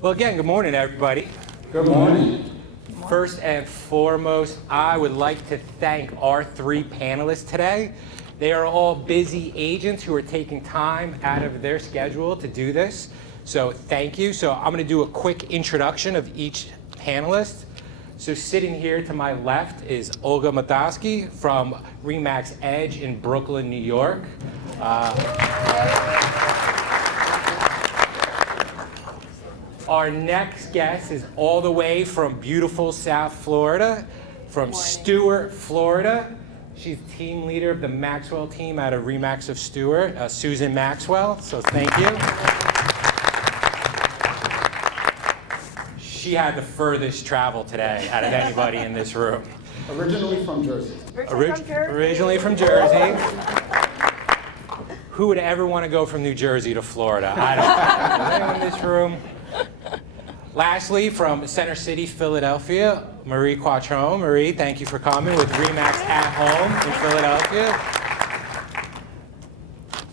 Well, again, good morning, everybody. Good morning. First and foremost, I would like to thank our three panelists today. They are all busy agents who are taking time out of their schedule to do this. So thank you. So I'm going to do a quick introduction of each panelist. So sitting here to my left is Olga Madosky from RE/MAX Edge in Brooklyn, New York. Our next guest is all the way from beautiful South Florida, from Stuart, Florida. She's team leader of the Maxwell team out of RE/MAX of Stuart, Susan Maxwell, so thank you. She had the furthest travel today out of anybody in this room. Originally from Jersey. Originally from Jersey. Who would ever want to go from New Jersey to Florida? I don't know. Is anyone in this room? Lastly, from Center City, Philadelphia, Marie Quattrone. Marie, thank you for coming with RE/MAX at Home in Philadelphia.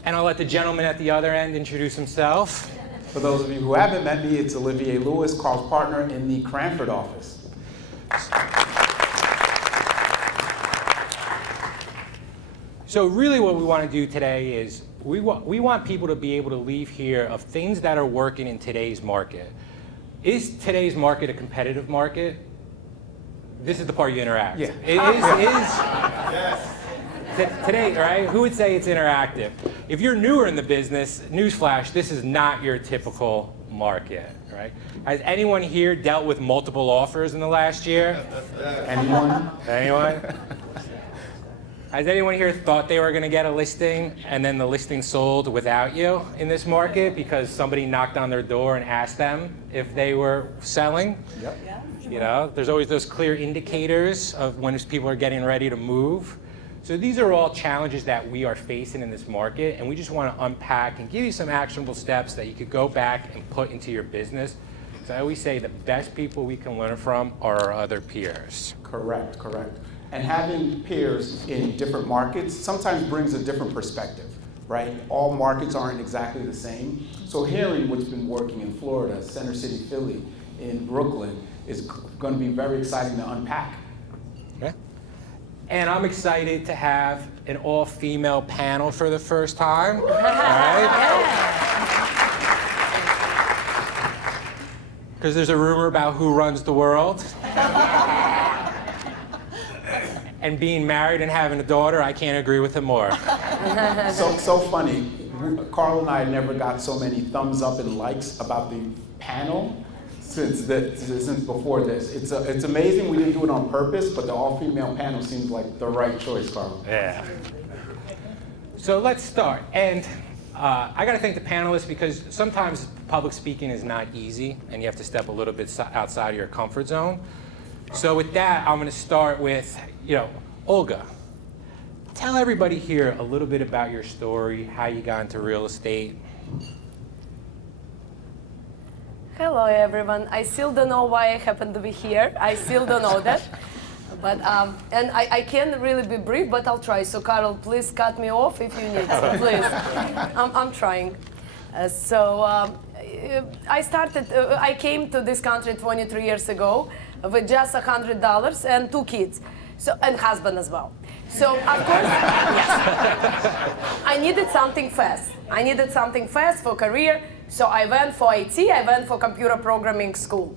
And I'll let the gentleman at the other end introduce himself. For those of you who haven't met me, it's Olivier Lewis, Carl's partner in the Cranford office. So really what we want to do today is we want people to be able to leave here of things that are working in today's market. Is today's market a competitive market? This is the part you interact. Yeah. Today, right? Who would say it's interactive? If you're newer in the business, newsflash, this is not your typical market, right? Has anyone here dealt with multiple offers in the last year? Anyone? Anyone? Has anyone here thought they were going to get a listing and then the listing sold without you in this market because somebody knocked on their door and asked them if they were selling? Yep. Yeah. You know, there's always those clear indicators of when people are getting ready to move. So these are all challenges that we are facing in this market, and we just want to unpack and give you some actionable steps that you could go back and put into your business. So I always say the best people we can learn from are our other peers. Correct. And having peers in different markets sometimes brings a different perspective, right? All markets aren't exactly the same. So hearing what's been working in Florida, Center City, Philly, in Brooklyn, is going to be very exciting to unpack. Okay. And I'm excited to have an all-female panel for the first time. All right? Because there's a rumor about who runs the world. And being married and having a daughter, I can't agree with him more. So funny. Carl and I never got so many thumbs up and likes about the panel since before this. It's amazing we didn't do it on purpose, but the all-female panel seems like the right choice, Carl. Yeah. So let's start. And I got to thank the panelists because sometimes public speaking is not easy, and you have to step a little bit outside of your comfort zone. So with that, I'm going to start with, Olga. Tell everybody here a little bit about your story, how you got into real estate. Hello, everyone. I still don't know why I happen to be here. I still don't know that. But and I can't really be brief, but I'll try. So, Carl, please cut me off if you need to. Please. I'm trying. I came to this country 23 years ago with just $100 and 2 kids, and husband as well. So, of course, yes. I needed something fast for career. So I went for IT, I went for computer programming school.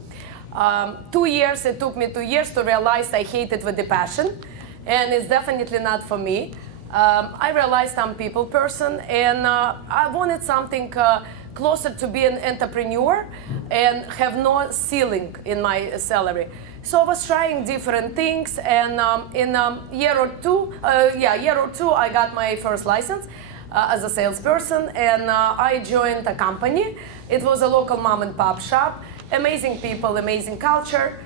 It took me 2 years to realize I hate it with a passion, and it's definitely not for me. I realized I'm a people person, and I wanted something closer to be an entrepreneur and have no ceiling in my salary. So I was trying different things, and in a year or two, I got my first license as a salesperson, and I joined a company. It was a local mom and pop shop. Amazing people, amazing culture,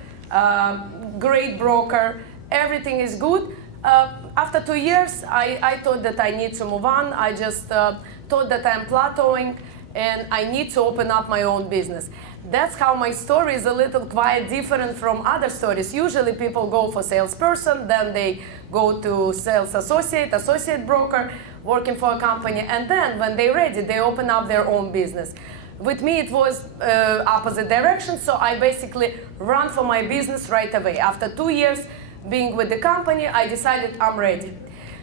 great broker, everything is good. After 2 years, I thought that I need to move on. I just thought that I'm plateauing and I need to open up my own business. That's how my story is a little quite different from other stories. Usually people go for salesperson, then they go to sales associate broker, working for a company, and then when they're ready, they open up their own business. With me, it was opposite direction, so I basically ran for my business right away. After 2 years being with the company, I decided I'm ready.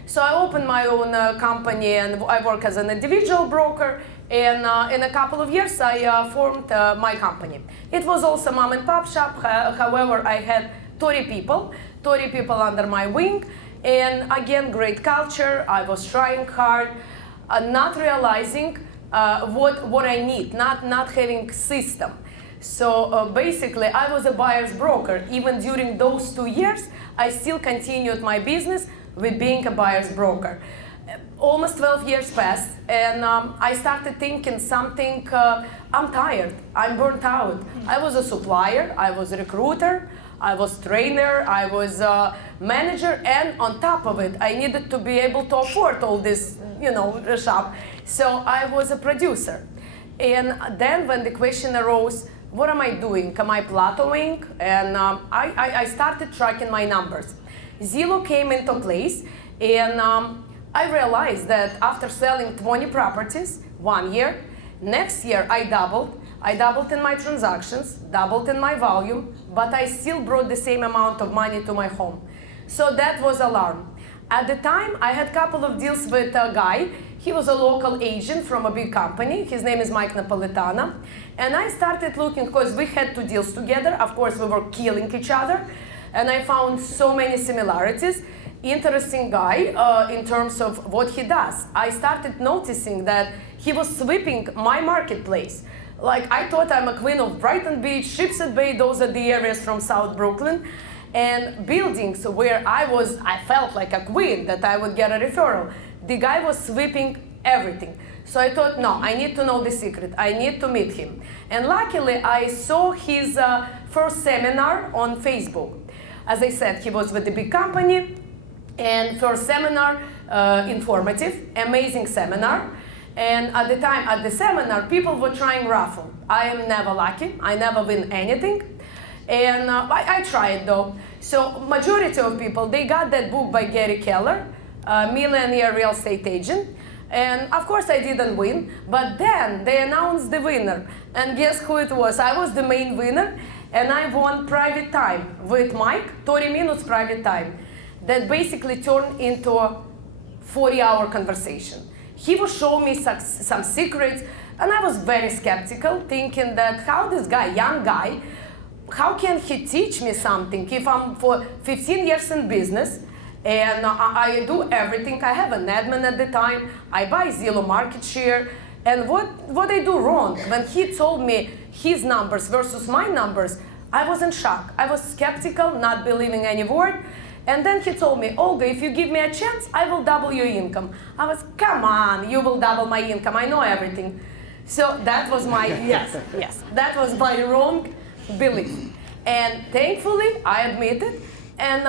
So I opened my own company, and I work as an individual broker. And in a couple of years, I formed my company. It was also mom and pop shop. However, I had 30 people under my wing. And again, great culture. I was trying hard, not realizing what I need, not having system. So basically, I was a buyer's broker. Even during those 2 years, I still continued my business with being a buyer's broker. Almost 12 years passed, and I started thinking something, I'm tired, I'm burnt out. I was a supplier, I was a recruiter, I was trainer, I was a manager, and on top of it, I needed to be able to afford all this, shop. So I was a producer. And then when the question arose, what am I doing? Am I plateauing? And I started tracking my numbers. Zillow came into place, and I realized that after selling 20 properties 1 year, next year I doubled. I doubled in my transactions, doubled in my volume, but I still brought the same amount of money to my home. So that was alarm. At the time, I had a couple of deals with a guy. He was a local agent from a big company. His name is Mike Napolitano. And I started looking, because we had 2 deals together. Of course, we were killing each other. And I found so many similarities. Interesting guy in terms of what he does. I started noticing that he was sweeping my marketplace. Like, I thought I'm a queen of Brighton Beach, Shipshead Bay, those are the areas from South Brooklyn. And buildings where I felt like a queen, that I would get a referral. The guy was sweeping everything. So I thought, no, I need to know the secret. I need to meet him. And luckily, I saw his first seminar on Facebook. As I said, he was with a big company. And first seminar, informative, amazing seminar. And at the time, at the seminar, people were trying raffle. I am never lucky. I never win anything. And I tried though. So majority of people, they got that book by Gary Keller, Millionaire Real Estate Agent. And of course I didn't win, but then they announced the winner. And guess who it was? I was the main winner, and I won private time with Mike, 30 minutes private time. That basically turned into a 40-hour conversation. He was showing me some secrets, and I was very skeptical, thinking that how this guy, young guy, how can he teach me something if I'm for 15 years in business and I do everything. I have an admin at the time, I buy Zillow market share, and what I do wrong? When he told me his numbers versus my numbers, I was in shock. I was skeptical, not believing any word. And then he told me, Olga, if you give me a chance, I will double your income. I was, come on, you will double my income. I know everything. So that was my, yes, that was my wrong belief. And thankfully, I admit it. And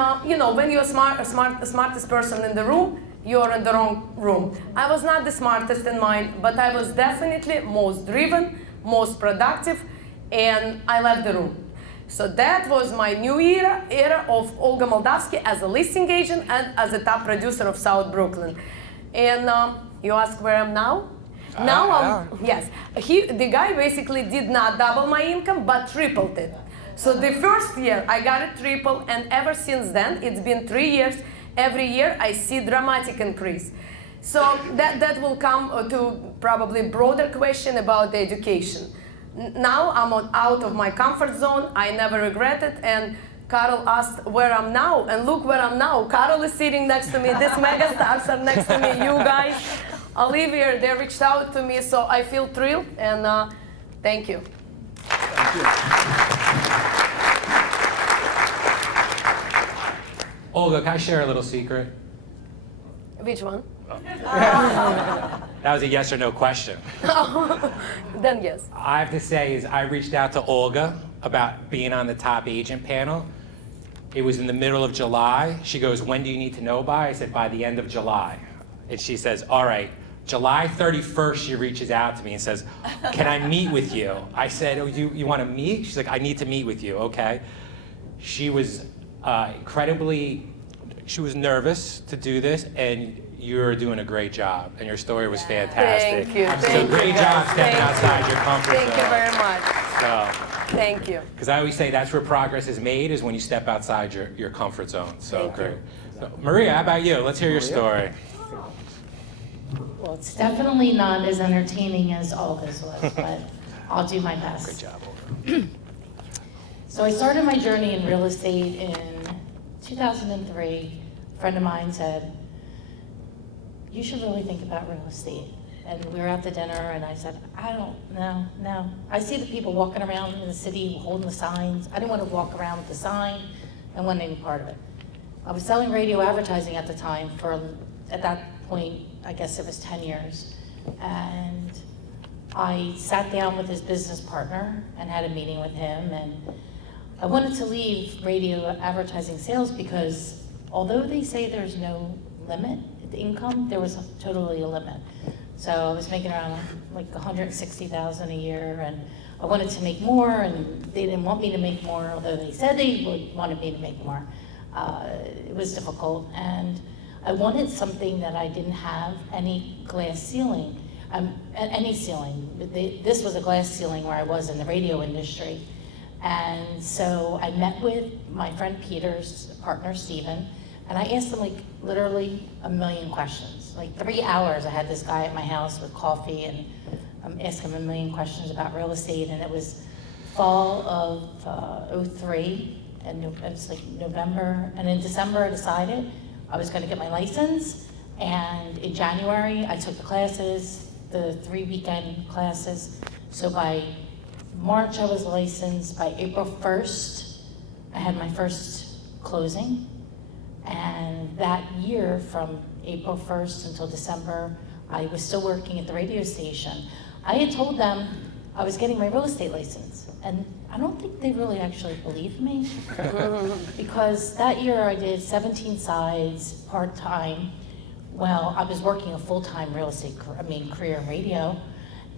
when you're the smartest person in the room, you're in the wrong room. I was not the smartest in mind, but I was definitely most driven, most productive, and I left the room. So that was my new era of Olga Moldavsky as a listing agent and as a top producer of South Brooklyn. And you ask where I'm now? Yes. The guy basically did not double my income, but tripled it. So the first year I got it triple, and ever since then, it's been 3 years. Every year I see dramatic increase. So that will come to probably broader question about the education. Now I'm out of my comfort zone. I never regret it. And Carl asked where I'm now, and look where I'm now. Carl is sitting next to me. These mega stars are next to me. You guys, Olivia, they reached out to me, so I feel thrilled. And thank you. Thank you. Olga, can I share a little secret? Which one? That was a yes or no question. Then yes. I have to say is I reached out to Olga about being on the top agent panel. It was in the middle of July. She goes, when do you need to know by? I said, by the end of July. And she says, all right. July 31st, she reaches out to me and says, can I meet with you? I said, oh, you want to meet? She's like, I need to meet with you, okay? She was she was nervous to do this, and you're doing a great job, and your story was fantastic. Thank you. So Thank you. great job stepping Thank outside you. your comfort zone. Thank you very much. So, Thank you. because I always say that's where progress is made, is when you step outside your comfort zone. So Thank you. great. So, Maria, how about you? Let's hear your story. Well, it's definitely not as entertaining as Olga's was, but I'll do my best. Good job, Olga. So I started my journey in real estate in 2003. A friend of mine said, you should really think about real estate. And we were at the dinner and I said, I don't know, no. I see the people walking around in the city holding the signs. I didn't want to walk around with the sign. I didn't want any part of it. I was selling radio advertising at the time for, at that point, I guess it was 10 years. And I sat down with his business partner and had a meeting with him. And I wanted to leave radio advertising sales because although they say there's no limit to income, there was totally a limit. So I was making around like $160,000 a year, and I wanted to make more, and they didn't want me to make more, although they said they wanted me to make more. It was difficult, and I wanted something that I didn't have any glass ceiling, any ceiling. This was a glass ceiling where I was in the radio industry. And so I met with my friend Peter's partner, Steven, and I asked him like literally a million questions. Like 3 hours I had this guy at my house with coffee, and I'm asking him a million questions about real estate. And it was fall of '03, and it was like November. And in December I decided I was gonna get my license. And in January I took the classes, the 3 weekend classes. So by March I was licensed. By April 1st, I had my first closing. And that year, from April 1st until December, I was still working at the radio station. I had told them I was getting my real estate license, and I don't think they really actually believed me because that year I did 17 sides part-time. Well, I was working a full-time real estate, career in radio,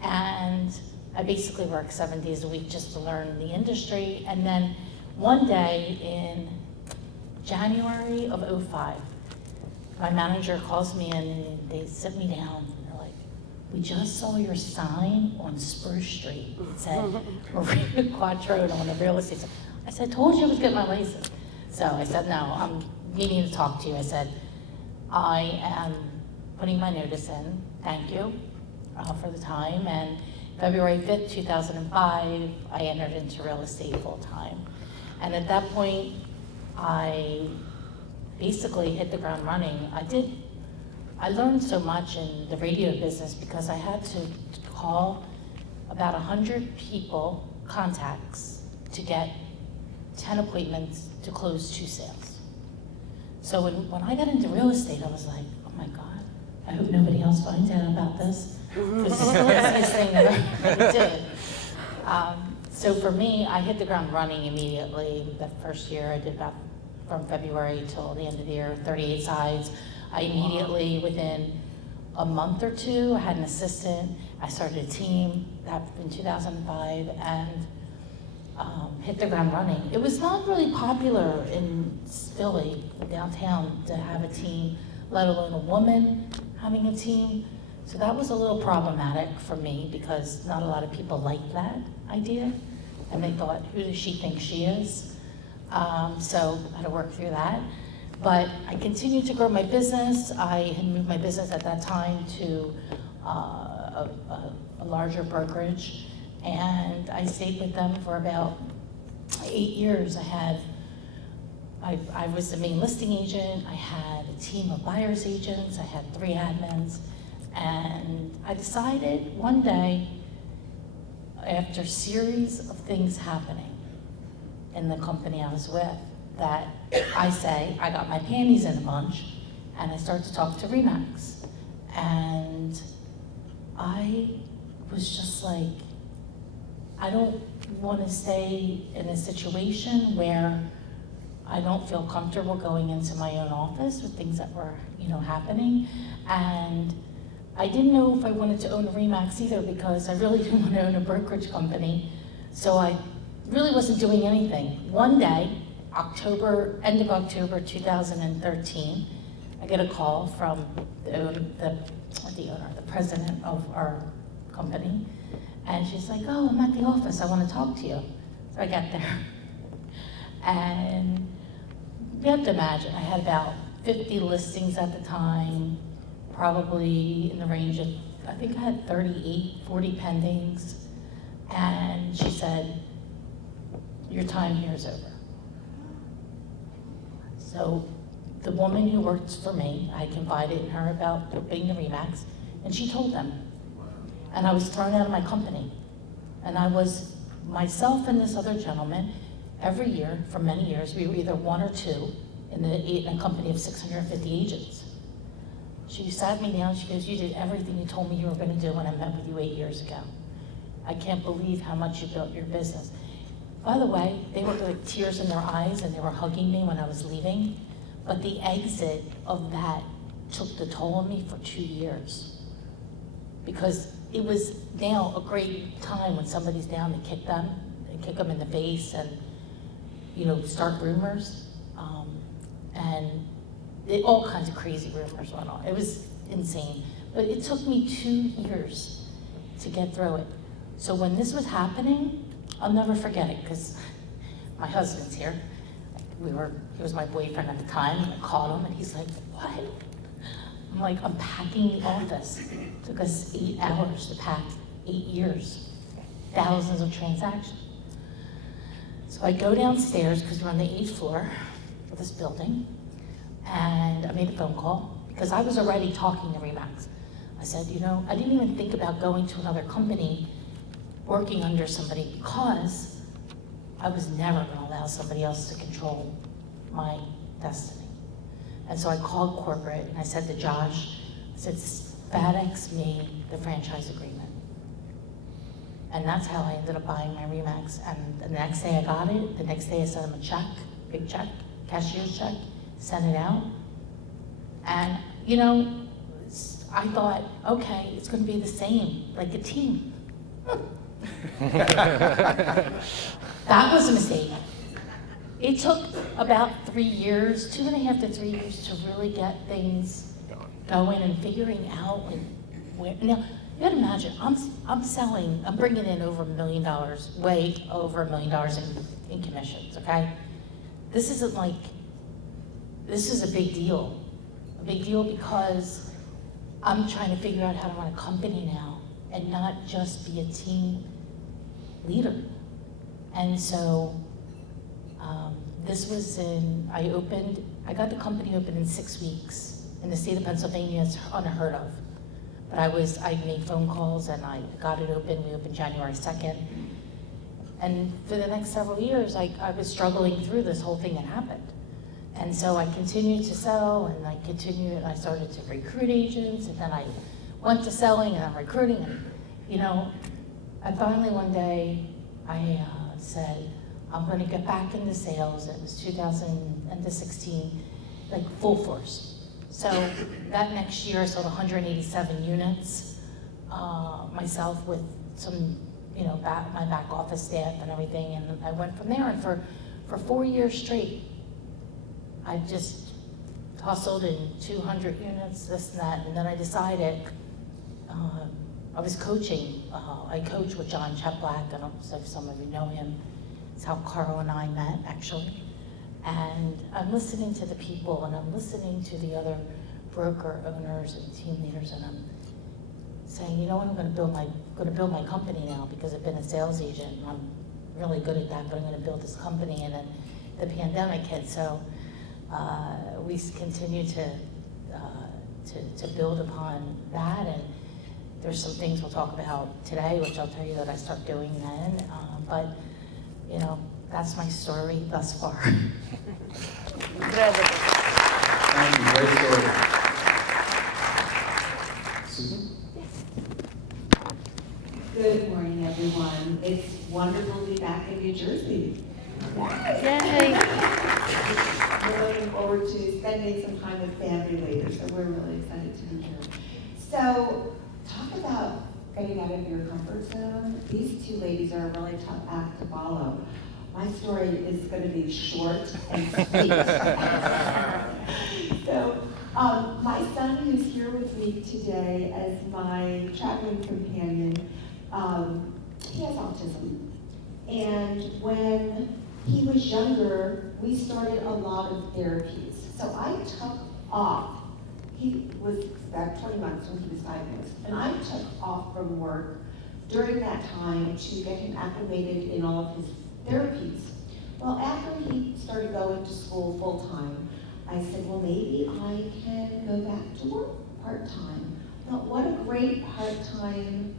and I basically worked 7 days a week just to learn the industry. And then one day in January of '05, my manager calls me in and they sit me down and they're like, we just saw your sign on Spruce Street. It said Maria Quattrone on a real estate. I said, told you I was getting my license. So I said, no, I'm needing to talk to you. I said, I am putting my notice in. Thank you for the time. And February 5th, 2005, I entered into real estate full time. And at that point, I basically hit the ground running. I learned so much in the radio business because I had to call about 100 people, contacts, to get 10 appointments to close 2 sales. So when I got into real estate, I was like, oh my God, I hope nobody else finds out about this. Because it's the easiest thing that I ever did. So for me, I hit the ground running immediately. The first year I did about, from February till the end of the year, 38 sides. I immediately, within a month or two, I had an assistant. I started a team that in 2005 and hit the ground running. It was not really popular in Philly, downtown, to have a team, let alone a woman having a team. So that was a little problematic for me because not a lot of people liked that idea. And they thought, who does she think she is? So I had to work through that. But I continued to grow my business. I had moved my business at that time to a larger brokerage. And I stayed with them for about 8 years. I was the main listing agent. I had a team of buyer's agents. I had 3 admins. And I decided one day, after a series of things happening in the company I was with, that I got my panties in a bunch, and I started to talk to RE/MAX. And I was just like, I don't want to stay in a situation where I don't feel comfortable going into my own office with things that were, happening. And I didn't know if I wanted to own a RE/MAX either because I really didn't want to own a brokerage company. So I really wasn't doing anything. One day, end of October 2013, I get a call from the president of our company, and she's like, "Oh, I'm at the office, I want to talk to you." So I get there, and you have to imagine, I had about 50 listings at the time, probably in the range of, I think I had 38, 40 pendings, and she said, "Your time here is over." So the woman who works for me, I confided in her about opening the RE/MAX, and she told them. And I was thrown out of my company. And I was, myself and this other gentleman, every year, for many years, we were either one or two in a company of 650 agents. She sat me down, she goes, "You did everything you told me you were gonna do when I met with you 8 years ago. I can't believe how much you built your business." By the way, they were like tears in their eyes and they were hugging me when I was leaving, but the exit of that took the toll on me for 2 years. Because it was now a great time when somebody's down to kick them in the face and, start rumors. And all kinds of crazy rumors went on. It was insane. But it took me 2 years to get through it. So when this was happening, I'll never forget it, because my husband's here. He was my boyfriend at the time, and I called him, and he's like, "What?" I'm like, "I'm packing the office." It took us 8 hours to pack, 8 years, thousands of transactions. So I go downstairs, because we're on the 8th floor of this building, and I made a phone call, because I was already talking to RE/MAX. I said, I didn't even think about going to another company, working under somebody, because I was never gonna allow somebody else to control my destiny. And so I called corporate and I said to Josh, I said, "FedEx me the franchise agreement." And that's how I ended up buying my RE/MAX. And the next day I got it, the next day I sent him a check, big check, cashier's check, sent it out. And I thought, okay, it's gonna be the same, like a team. That was a mistake. It took about 3 years, 2.5 to 3 years to really get things going and figuring out where. Now, you gotta imagine, I'm bringing in over $1 million, way over $1 million in commissions, okay? This is a big deal. A big deal because I'm trying to figure out how to run a company now and not just be a team leader. And so this was I got the company open in 6 weeks. In the state of Pennsylvania, it's unheard of. But I made phone calls and I got it open. We opened January 2nd. And for the next several years, I was struggling through this whole thing that happened. And so I continued to sell, and I started to recruit agents, and then I went to selling and I'm recruiting, and finally one day I said, I'm gonna get back into sales. It was 2016, like full force. So that next year I sold 187 units, myself with some, my back office staff and everything, and I went from there, and for 4 years straight, I just hustled in 200 units, this and that, and then I decided, I was coaching, I coach with John Cheplack, I don't know if some of you know him. It's how Carl and I met, actually. And I'm listening to the people, and I'm listening to the other broker owners and team leaders, and I'm saying, I'm gonna build my company now, because I've been a sales agent, and I'm really good at that, but I'm gonna build this company, and then the pandemic hit, so we continue to build upon that, and there's some things we'll talk about today, which I'll tell you that I start doing then, but that's my story thus far. Incredible. Thank you, great story. Susan? Good morning, everyone. It's wonderful to be back in New Jersey. Yay. We're looking forward to spending some time with family later, so we're really excited to be here. So, talk about getting out of your comfort zone. These two ladies are a really tough act to follow. My story is going to be short and sweet. So, My son, who's here with me today as my traveling companion, he has autism. And when he was younger, we started a lot of therapies. So I took off. He was about 20 months when he was diagnosed. And I took off from work during that time to get him acclimated in all of his therapies. Well, after he started going to school full time, I said, well, maybe I can go back to work part time. But what a great part-time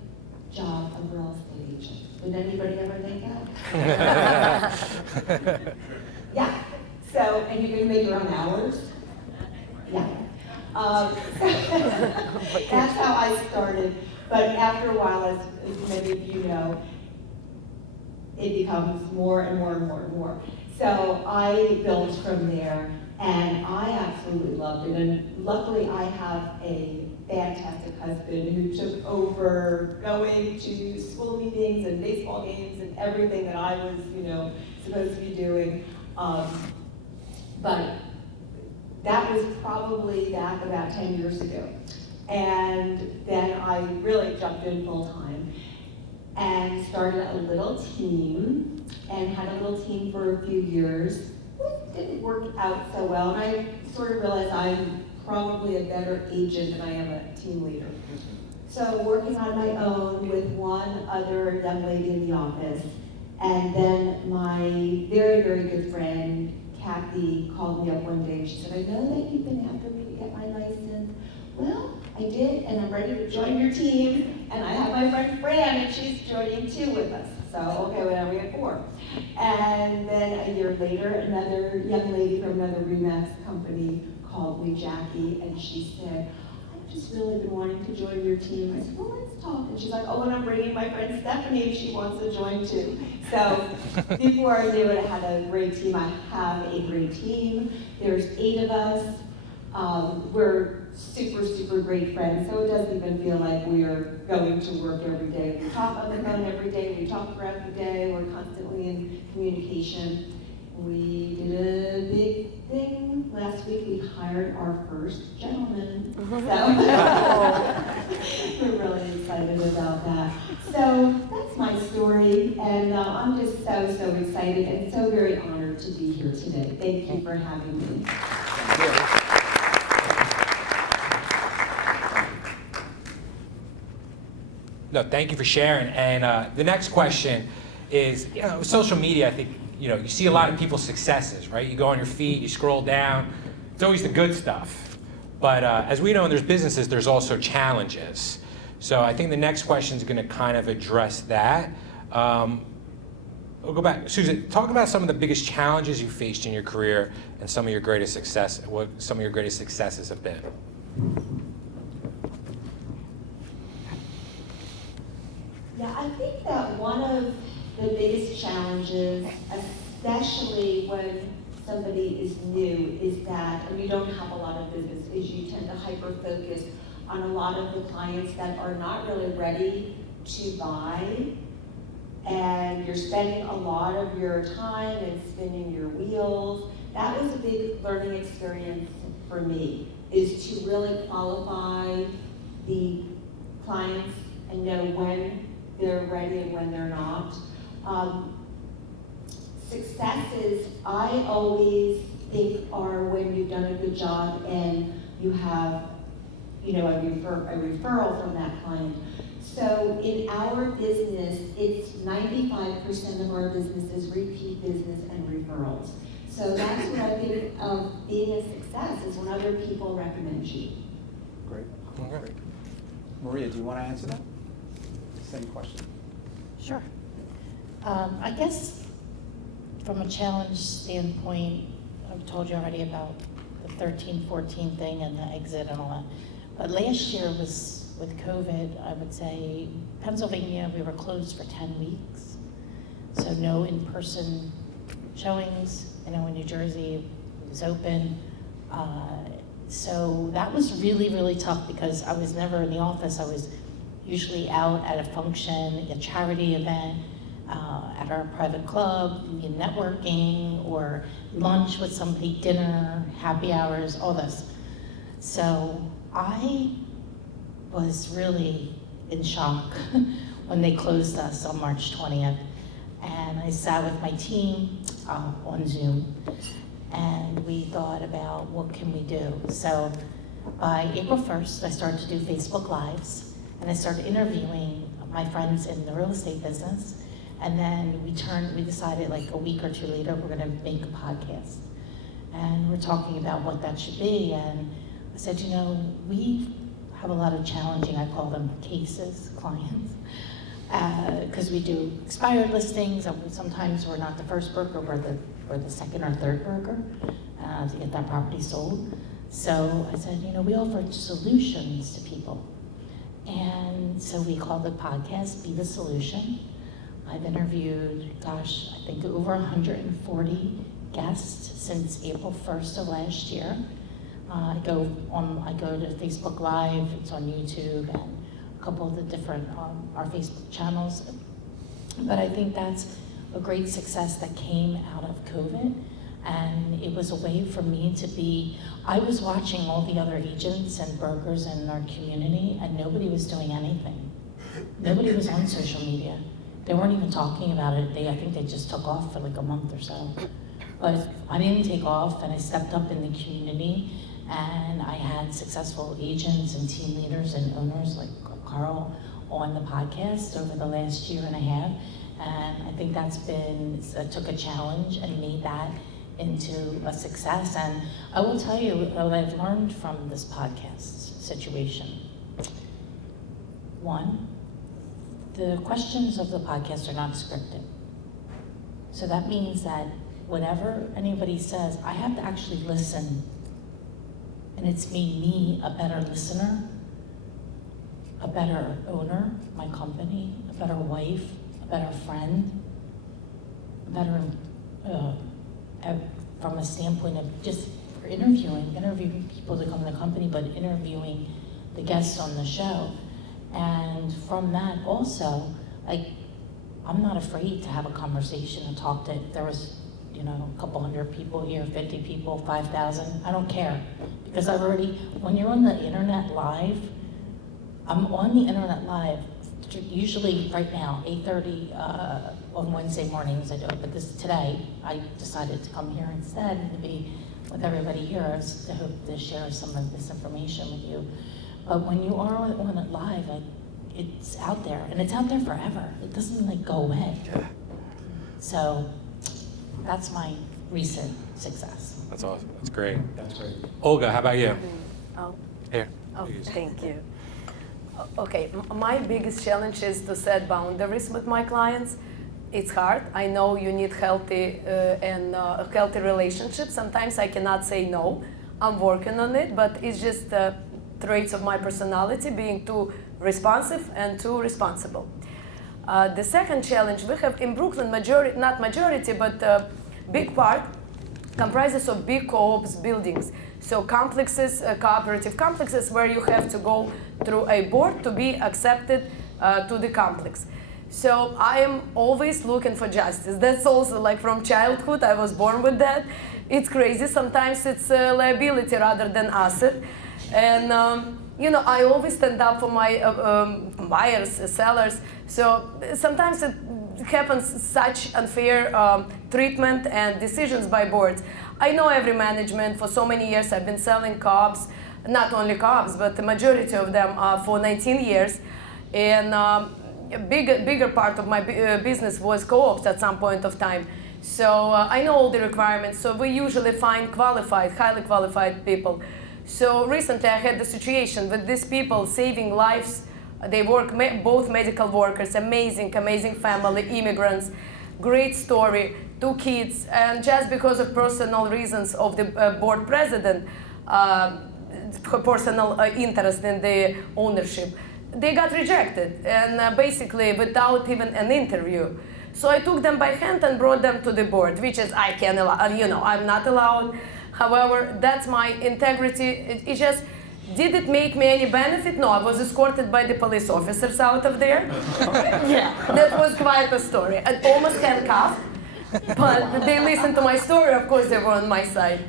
job of a real estate agent. Did anybody ever think that? Yeah. So, and you can make your own hours? Yeah. That's how I started. But after a while, as many of you know, it becomes more and more and more and more. So I built from there, and I absolutely loved it. And luckily, I have a fantastic husband who took over going to school meetings and baseball games and everything that I was, supposed to be doing. But that was probably back about 10 years ago. And then I really jumped in full time and started a little team and had a little team for a few years. It didn't work out so well, and I sort of realized I'm probably a better agent than I am a team leader. So working on my own with one other young lady in the office, and then my very, very good friend, Kathy, called me up one day and she said, I know that you've been after me to get my license. Well, I did, and I'm ready to join your team, and I have my friend Fran, and she's joining too with us. So, okay, well, now we have 4. And then a year later, another young lady from another RE/MAX company called me, Jackie, and she said, I've just really been wanting to join your team. I said, well, let's talk. And she's like, oh, and I'm bringing my friend Stephanie if she wants to join too. So before I knew it, I had a great team. I have a great team. There's 8 of us. We're super, super great friends, so it doesn't even feel like we are going to work every day. We talk on the phone every day, we talk throughout the day, we're constantly in communication. We did a big thing last week. We hired our first gentleman. So we're really excited about that. So that's my story, and I'm just so, so excited and so very honored to be here today. Thank you for having me. No, thank you for sharing. And the next question is, social media, I think, you see a lot of people's successes, right? You go on your feed, you scroll down, it's always the good stuff. But as we know, there's businesses, there's also challenges. So I think the next question is going to kind of address that. We'll go back. Susan, talk about some of the biggest challenges you faced in your career and some of your greatest success, what some of your greatest successes have been. Yeah, I think that one of the biggest challenges, especially when somebody is new, is that, and you don't have a lot of business, is you tend to hyper-focus on a lot of the clients that are not really ready to buy, and you're spending a lot of your time and spinning your wheels. That was a big learning experience for me, is to really qualify the clients and know when they're ready and when they're not. Successes, I always think, are when you've done a good job and you have, a referral from that client. So in our business, it's 95% of our business is repeat business and referrals. So that's what I think of being a success, is when other people recommend you. Great. Great. Maria, do you want to answer that? Same question. Sure. I guess from a challenge standpoint, I've told you already about the 13-14 thing and the exit and all that. But last year was, with COVID, I would say, Pennsylvania, we were closed for 10 weeks. So no in-person showings. In New Jersey, it was open. So that was really, really tough because I was never in the office. I was usually out at a function, a charity event, at our private club, networking, or lunch with somebody, dinner, happy hours, all this. So I was really in shock when they closed us on March 20th. And I sat with my team on Zoom, and we thought about what can we do. So by April 1st, I started to do Facebook Lives, and I started interviewing my friends in the real estate business. And then we decided like a week or two later, we're gonna make a podcast. And we're talking about what that should be. And I said, you know, we have a lot of challenging, I call them cases, clients. Because we do expired listings, and sometimes we're not the first broker, we're the second or third broker to get that property sold. So I said, you know, we offer solutions to people. And so we called the podcast Be the Solution. I've interviewed, gosh, I think over 140 guests since April 1st of last year. I go to Facebook Live, it's on YouTube, and a couple of the different, our Facebook channels. But I think that's a great success that came out of COVID. And it was a way for me to be, I was watching all the other agents and brokers in our community, and nobody was doing anything. Nobody was on social media. They weren't even talking about it. I think they just took off for like a month or so. But I didn't take off, and I stepped up in the community, and I had successful agents and team leaders and owners like Carl on the podcast over the last year and a half. And I think that's been, took a challenge and made that into a success. And I will tell you what I've learned from this podcast situation. One, the questions of the podcast are not scripted. So that means that whatever anybody says, I have to actually listen. And it's made me a better listener, a better owner, my company, a better wife, a better friend, a better, from a standpoint of just interviewing people to come to the company, but interviewing the guests on the show. And from that also, like, I'm not afraid to have a conversation and talk to, there was, you know, a couple hundred people here, 50 people, 5,000, I don't care. Because I've already, when you're on the internet live, I'm on the internet live, usually right now, 8:30 on Wednesday mornings I do it, but today, I decided to come here instead and to be with everybody here to hope to share some of this information with you. But when you are on it live, it's out there, and it's out there forever. It doesn't like go away. Yeah. So that's my recent success. That's awesome. That's great. That's great. Olga, how about you? Oh, Here. oh, thank you. Okay, my biggest challenge is to set boundaries with my clients. It's hard. I know you need healthy a healthy relationship. Sometimes I cannot say no. I'm working on it, but it's just traits of my personality, being too responsive and too responsible. The second challenge we have in Brooklyn, not majority, but big part comprises of big co-ops buildings. So complexes, cooperative complexes, where you have to go through a board to be accepted to the complex. So I am always looking for justice. That's also like from childhood, I was born with that. It's crazy, sometimes it's a liability rather than asset. And you know, I always stand up for my buyers, sellers. So sometimes it happens such unfair treatment and decisions by boards. I know every management. For so many years I've been selling co-ops, not only co-ops, but the majority of them for 19 years. And a bigger part of my business was co-ops at some point of time. So I know all the requirements. So we usually find qualified, highly qualified people. So recently I had the situation with these people saving lives. They work, both medical workers, amazing family, immigrants, great story, 2 kids, and just because of personal reasons of the board president, personal interest in the ownership, they got rejected, and basically without even an interview. So I took them by hand and brought them to the board, which is I can't allow, you know, I'm not allowed. However, that's my integrity. It just, did it make me any benefit? No, I was escorted by the police officers out of there. Yeah, that was quite a story. I almost handcuffed, but they listened to my story. Of course, they were on my side.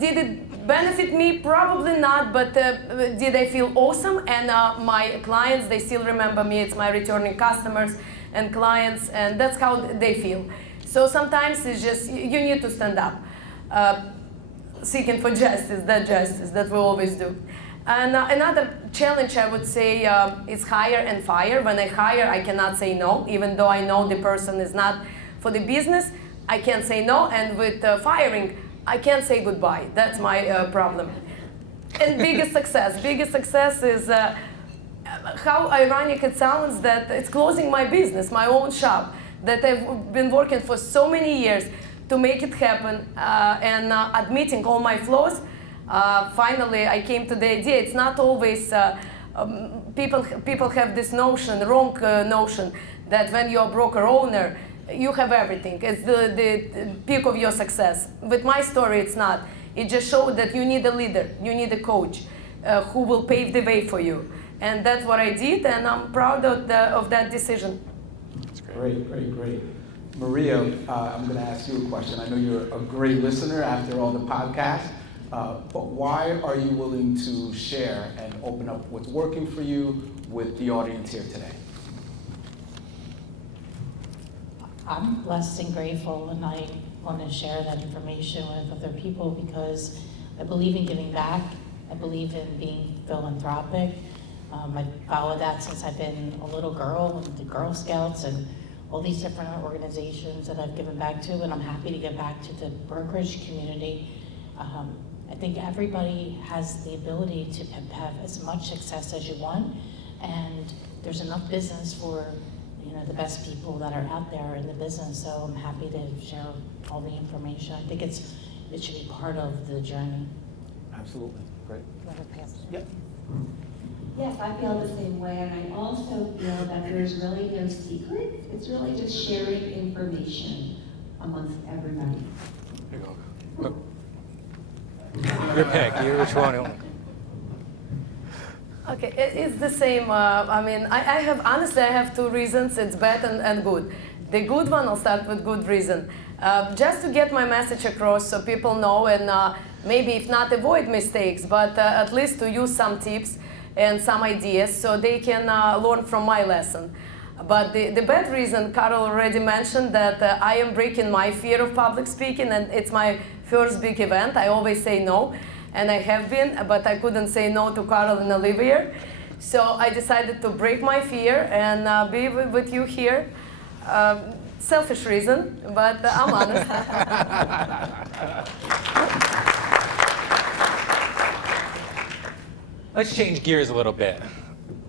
Did it benefit me? Probably not, but did I feel awesome? And my clients, they still remember me. It's my returning customers and clients, and that's how they feel. So sometimes it's just, you need to stand up. Seeking for justice that we always do. And another challenge, I would say, is hire and fire. When I hire, I cannot say no, even though I know the person is not for the business, I can't say no. And with firing, I can't say goodbye. That's my problem. And biggest success is how ironic it sounds that it's closing my business, my own shop, that I've been working for so many years to make it happen, and admitting all my flaws. Finally, I came to the idea. It's not always people have this notion, wrong notion, that when you're a broker owner, you have everything. It's the peak of your success. With my story, it's not. It just showed that you need a leader, you need a coach who will pave the way for you. And that's what I did, and I'm proud of that decision. That's great. Great. Maria, I'm going to ask you a question. I know you're a great listener after all the podcasts, but why are you willing to share and open up what's working for you with the audience here today? I'm blessed and grateful, and I want to share that information with other people because I believe in giving back. I believe in being philanthropic. I followed that since I've been a little girl with the Girl Scouts and all these different organizations that I've given back to, and I'm happy to give back to the brokerage community. I think everybody has the ability to have as much success as you want, and there's enough business for the best people that are out there in the business, so I'm happy to share all the information. I think it should be part of the journey. Absolutely. Great. Yep. Yes, I feel the same way, and I also feel that there's really no secret. It's really just sharing information amongst everybody. Here you go. Your pick. Which one? Okay, it's the same. I mean, I have two reasons. It's bad and good. The good one, I'll start with good reason. Just to get my message across so people know, and maybe if not avoid mistakes, but at least to use some tips and some ideas so they can learn from my lesson. But the bad reason, Carol already mentioned that I am breaking my fear of public speaking, and it's my first big event. I always say no, and I have been, but I couldn't say no to Carol and Olivier. So I decided to break my fear and be with you here. Selfish reason, but I'm honest. Let's change gears a little bit.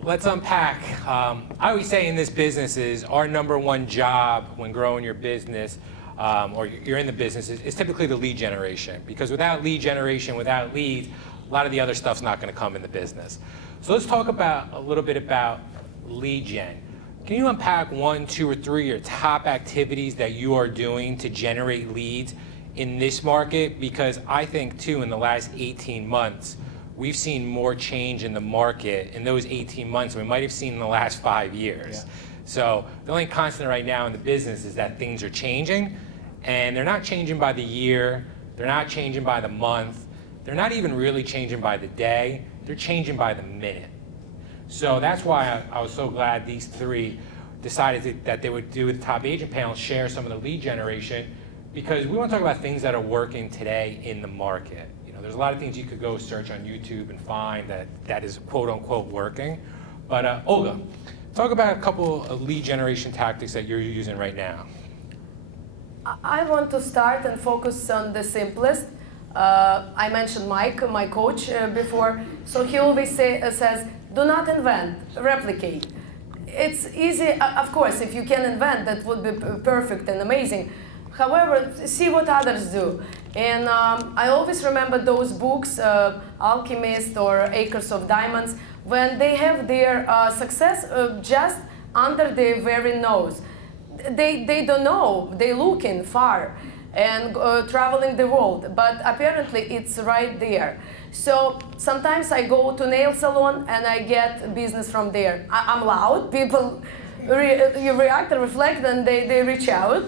Let's unpack. I always say in this business is our number one job when growing your business, or you're in the business, is typically the lead generation. Because without lead generation, without leads, a lot of the other stuff's not going to come in the business. So let's talk about a little bit about lead gen. Can you unpack 1, 2, or 3 of your top activities that you are doing to generate leads in this market? Because I think too, in the last 18 months, we've seen more change in the market in those 18 months than we might have seen in the last 5 years. Yeah. So the only constant right now in the business is that things are changing, and they're not changing by the year, they're not changing by the month, they're not even really changing by the day, they're changing by the minute. So that's why I was so glad these three decided that they would do the top agent panel, share some of the lead generation, because we want to talk about things that are working today in the market. There's a lot of things you could go search on YouTube and find that is quote unquote working. But Olga, talk about a couple of lead generation tactics that you're using right now. I want to start and focus on the simplest. I mentioned Mike, my coach, before. So he always says, do not invent, replicate. It's easy, of course, if you can invent, that would be perfect and amazing. However, see what others do. And I always remember those books, Alchemist or Acres of Diamonds, when they have their success just under their very nose. They don't know, they're looking far and traveling the world, but apparently it's right there. So sometimes I go to nail salon and I get business from there. I'm loud, people react, reflect, and they reach out.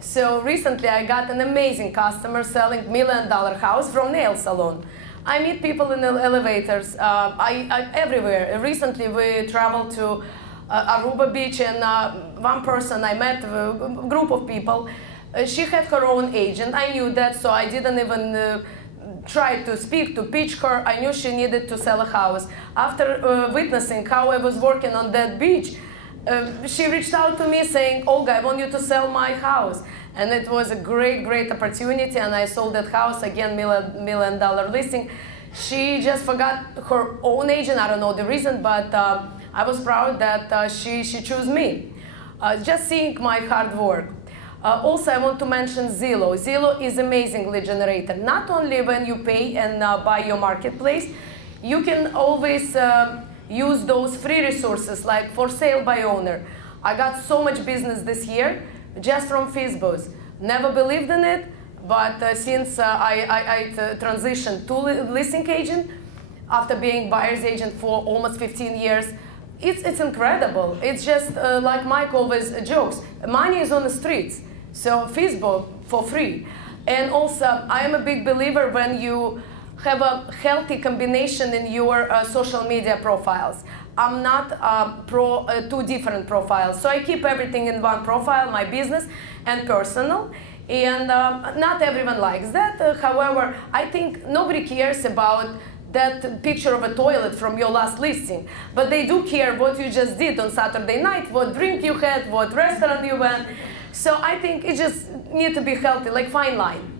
So recently I got an amazing customer selling $1 million house from nail salon. I meet people in the elevators. I everywhere. Recently, we traveled to Aruba Beach, and one person I met, a group of people. She had her own agent. I knew that, so I didn't even try to speak to pitch her. I knew she needed to sell a house. After witnessing how I was working on that beach, she reached out to me saying, "Olga, I want you to sell my house." And it was a great, great opportunity, and I sold that house, again, $1 million listing. She just forgot her own agent, I don't know the reason, but I was proud that she chose me. Just seeing my hard work. Also, I want to mention Zillow. Zillow is amazing lead generator. Not only when you pay and buy your marketplace, you can always use those free resources like for sale by owner. I got so much business this year just from FSBOs. Never believed in it, but since I transitioned to listing agent, after being buyer's agent for almost 15 years, it's incredible. It's just like Mike always jokes, money is on the streets, so FSBO for free. And also, I am a big believer when you have a healthy combination in your social media profiles. I'm not pro two different profiles, so I keep everything in one profile, my business and personal. And not everyone likes that. However, I think nobody cares about that picture of a toilet from your last listing, but they do care what you just did on Saturday night, what drink you had, what restaurant you went. So I think it just needs to be healthy, like fine line.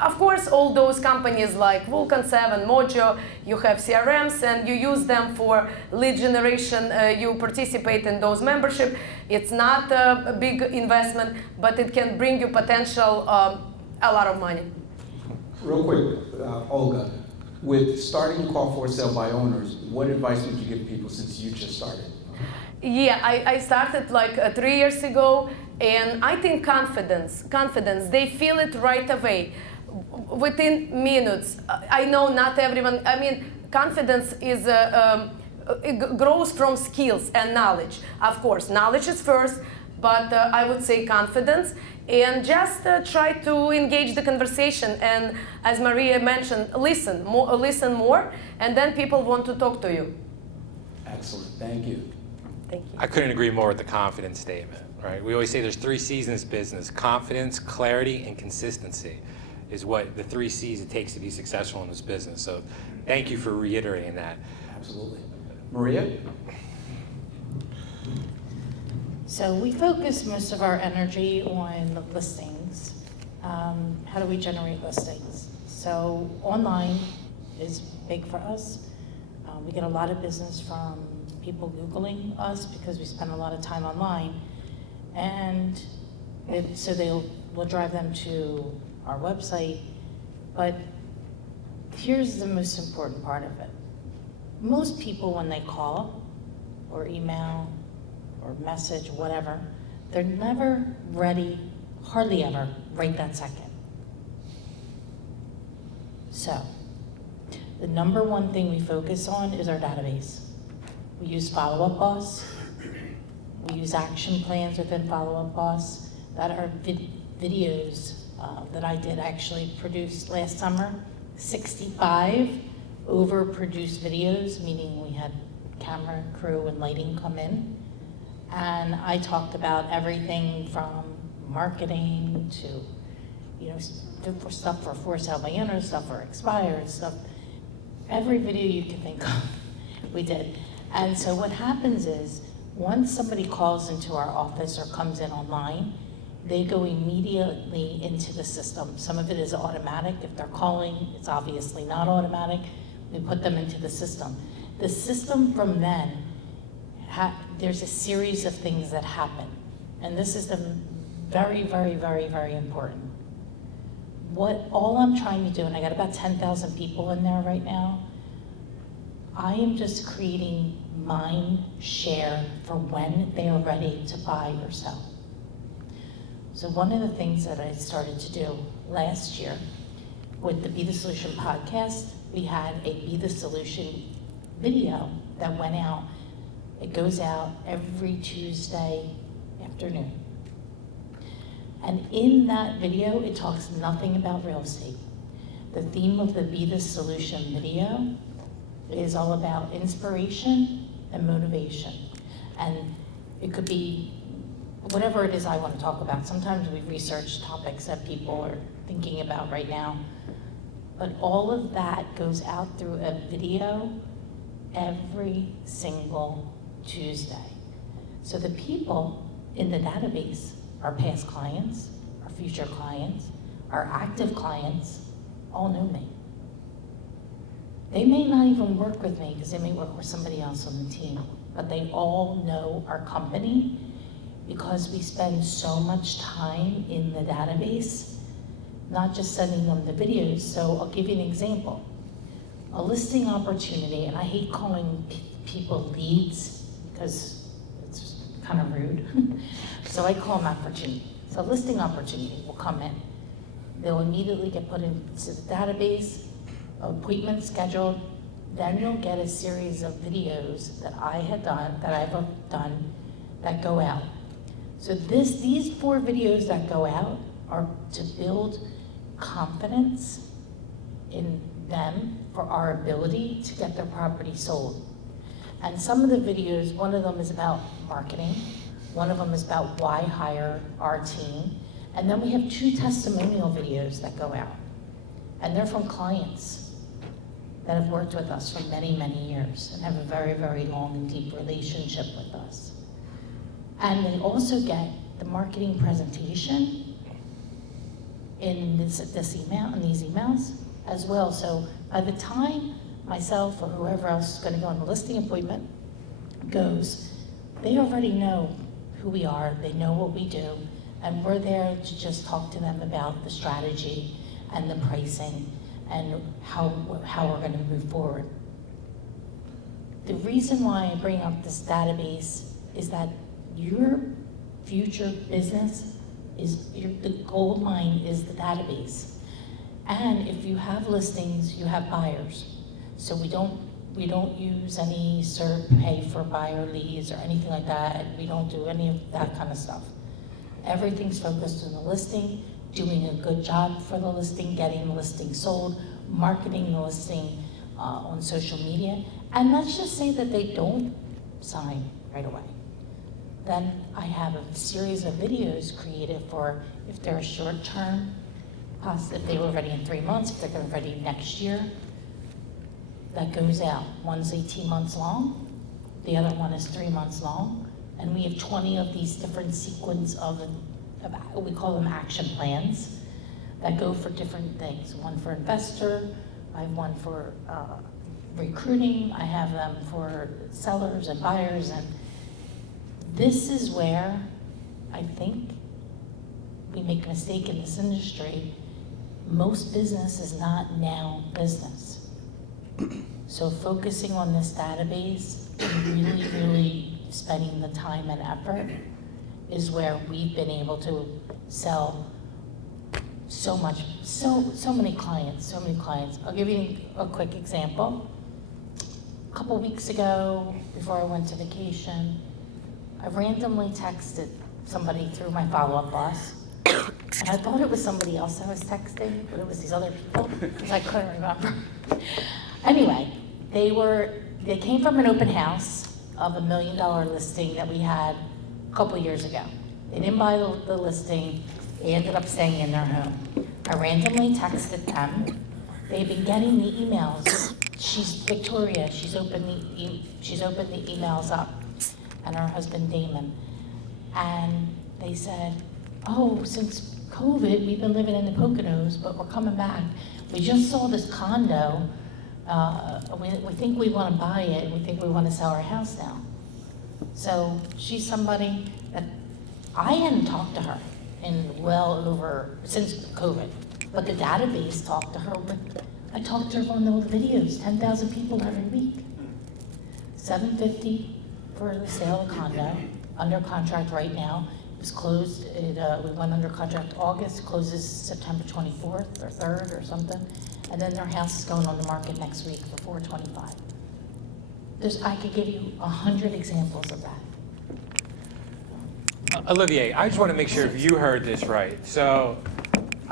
Of course, all those companies like Vulcan 7, Mojo, you have CRMs and you use them for lead generation. You participate in those membership. It's not a big investment, but it can bring you potential a lot of money. Real quick, Olga, with starting Call for Sale by Owners, what advice would you give people since you just started? Yeah, I started like 3 years ago, and I think confidence, they feel it right away. Within minutes. I know not everyone, I mean, confidence is, it grows from skills and knowledge. Of course, knowledge is first, but I would say confidence. And just try to engage the conversation. And as Maria mentioned, listen more, and then people want to talk to you. Excellent, thank you. Thank you. I couldn't agree more with the confidence statement, right? We always say there's 3 C's in this business: confidence, clarity, and consistency is what the 3 C's it takes to be successful in this business. So thank you for reiterating that. Absolutely. Maria? So we focus most of our energy on the listings. How do we generate listings? So online is big for us. We get a lot of business from people Googling us because we spend a lot of time online. And so we'll drive them to our website. But here's the most important part of it. Most people, when they call or email or message, whatever, they're never ready, hardly ever, right that second. So, the number one thing we focus on is our database. We use Follow Up Boss. We use action plans within Follow Up Boss that are videos that I did actually produce last summer. 65 overproduced videos, meaning we had camera crew and lighting come in. And I talked about everything from marketing to, stuff for sale by owner, stuff for expired, stuff. Every video you can think of, we did. And so what happens is, once somebody calls into our office or comes in online, they go immediately into the system. Some of it is automatic. If they're calling, it's obviously not automatic. We put them into the system. The system from then, there's a series of things that happen. And this is the very, very, very, very important. All I'm trying to do, and I got about 10,000 people in there right now, I am just creating mind share for when they are ready to buy or sell. So one of the things that I started to do last year with the Be the Solution podcast, we had a Be the Solution video that went out. It goes out every Tuesday afternoon. And in that video, it talks nothing about real estate. The theme of the Be the Solution video is all about inspiration and motivation. And it could be whatever it is I want to talk about. Sometimes we research topics that people are thinking about right now. But all of that goes out through a video every single Tuesday. So the people in the database, our past clients, our future clients, our active clients, all know me. They may not even work with me because they may work with somebody else on the team, but they all know our company because we spend so much time in the database, not just sending them the videos. So I'll give you an example. A listing opportunity, and I hate calling people leads because it's kind of rude. So I call them opportunity. So a listing opportunity will come in. They'll immediately get put into the database, appointment scheduled, then you'll get a series of videos that I've done that go out. So these 4 videos that go out are to build confidence in them for our ability to get their property sold. And some of the videos, one of them is about marketing, one of them is about why hire our team, and then we have 2 testimonial videos that go out. And they're from clients that have worked with us for many, many years and have a very, very long and deep relationship with us. And they also get the marketing presentation in these emails as well. So by the time myself or whoever else is going to go on the listing appointment goes, they already know who we are, they know what we do, and we're there to just talk to them about the strategy and the pricing and how we're going to move forward. The reason why I bring up this database is that your future business the gold mine is the database. And if you have listings, you have buyers. So we don't use any pay for buyer leads or anything like that. We don't do any of that kind of stuff. Everything's focused on the listing, doing a good job for the listing, getting the listing sold, marketing the listing on social media. And let's just say that they don't sign right away. Then I have a series of videos created for if they're short term, if they were ready in 3 months, if they're going to be ready next year, that goes out. One's 18 months long, the other one is 3 months long, and we have 20 of these different sequence of we call them action plans that go for different things. One for investor, I have one for recruiting, I have them for sellers and buyers, and this is where I think we make a mistake in this industry. Most business is not now business. So focusing on this database and really, really spending the time and effort is where we've been able to sell so many clients. I'll give you a quick example. A couple weeks ago, before I went to vacation, I randomly texted somebody through my follow-up boss. And I thought it was somebody else I was texting, but it was these other people, because I couldn't remember. Anyway, they came from an open house of $1 million listing that we had a couple years ago. They didn't buy the listing, they ended up staying in their home. I randomly texted them. They've been getting the emails. She's Victoria, she's opened the emails up, and her husband Damon. And they said, oh, since COVID, we've been living in the Poconos, but we're coming back. We just saw this condo. We think we want to buy it. We think we want to sell our house now. So she's somebody that I hadn't talked to her since COVID, but the database talked to her. I talked to her on all the videos, 10,000 people every week. $750 for the sale of the condo, under contract right now. It was closed, we went under contract August, closes September 24th or 3rd or something. And then their house is going on the market next week for $425. I could give you 100 examples of that. Olivier, I just want to make sure if you heard this right. So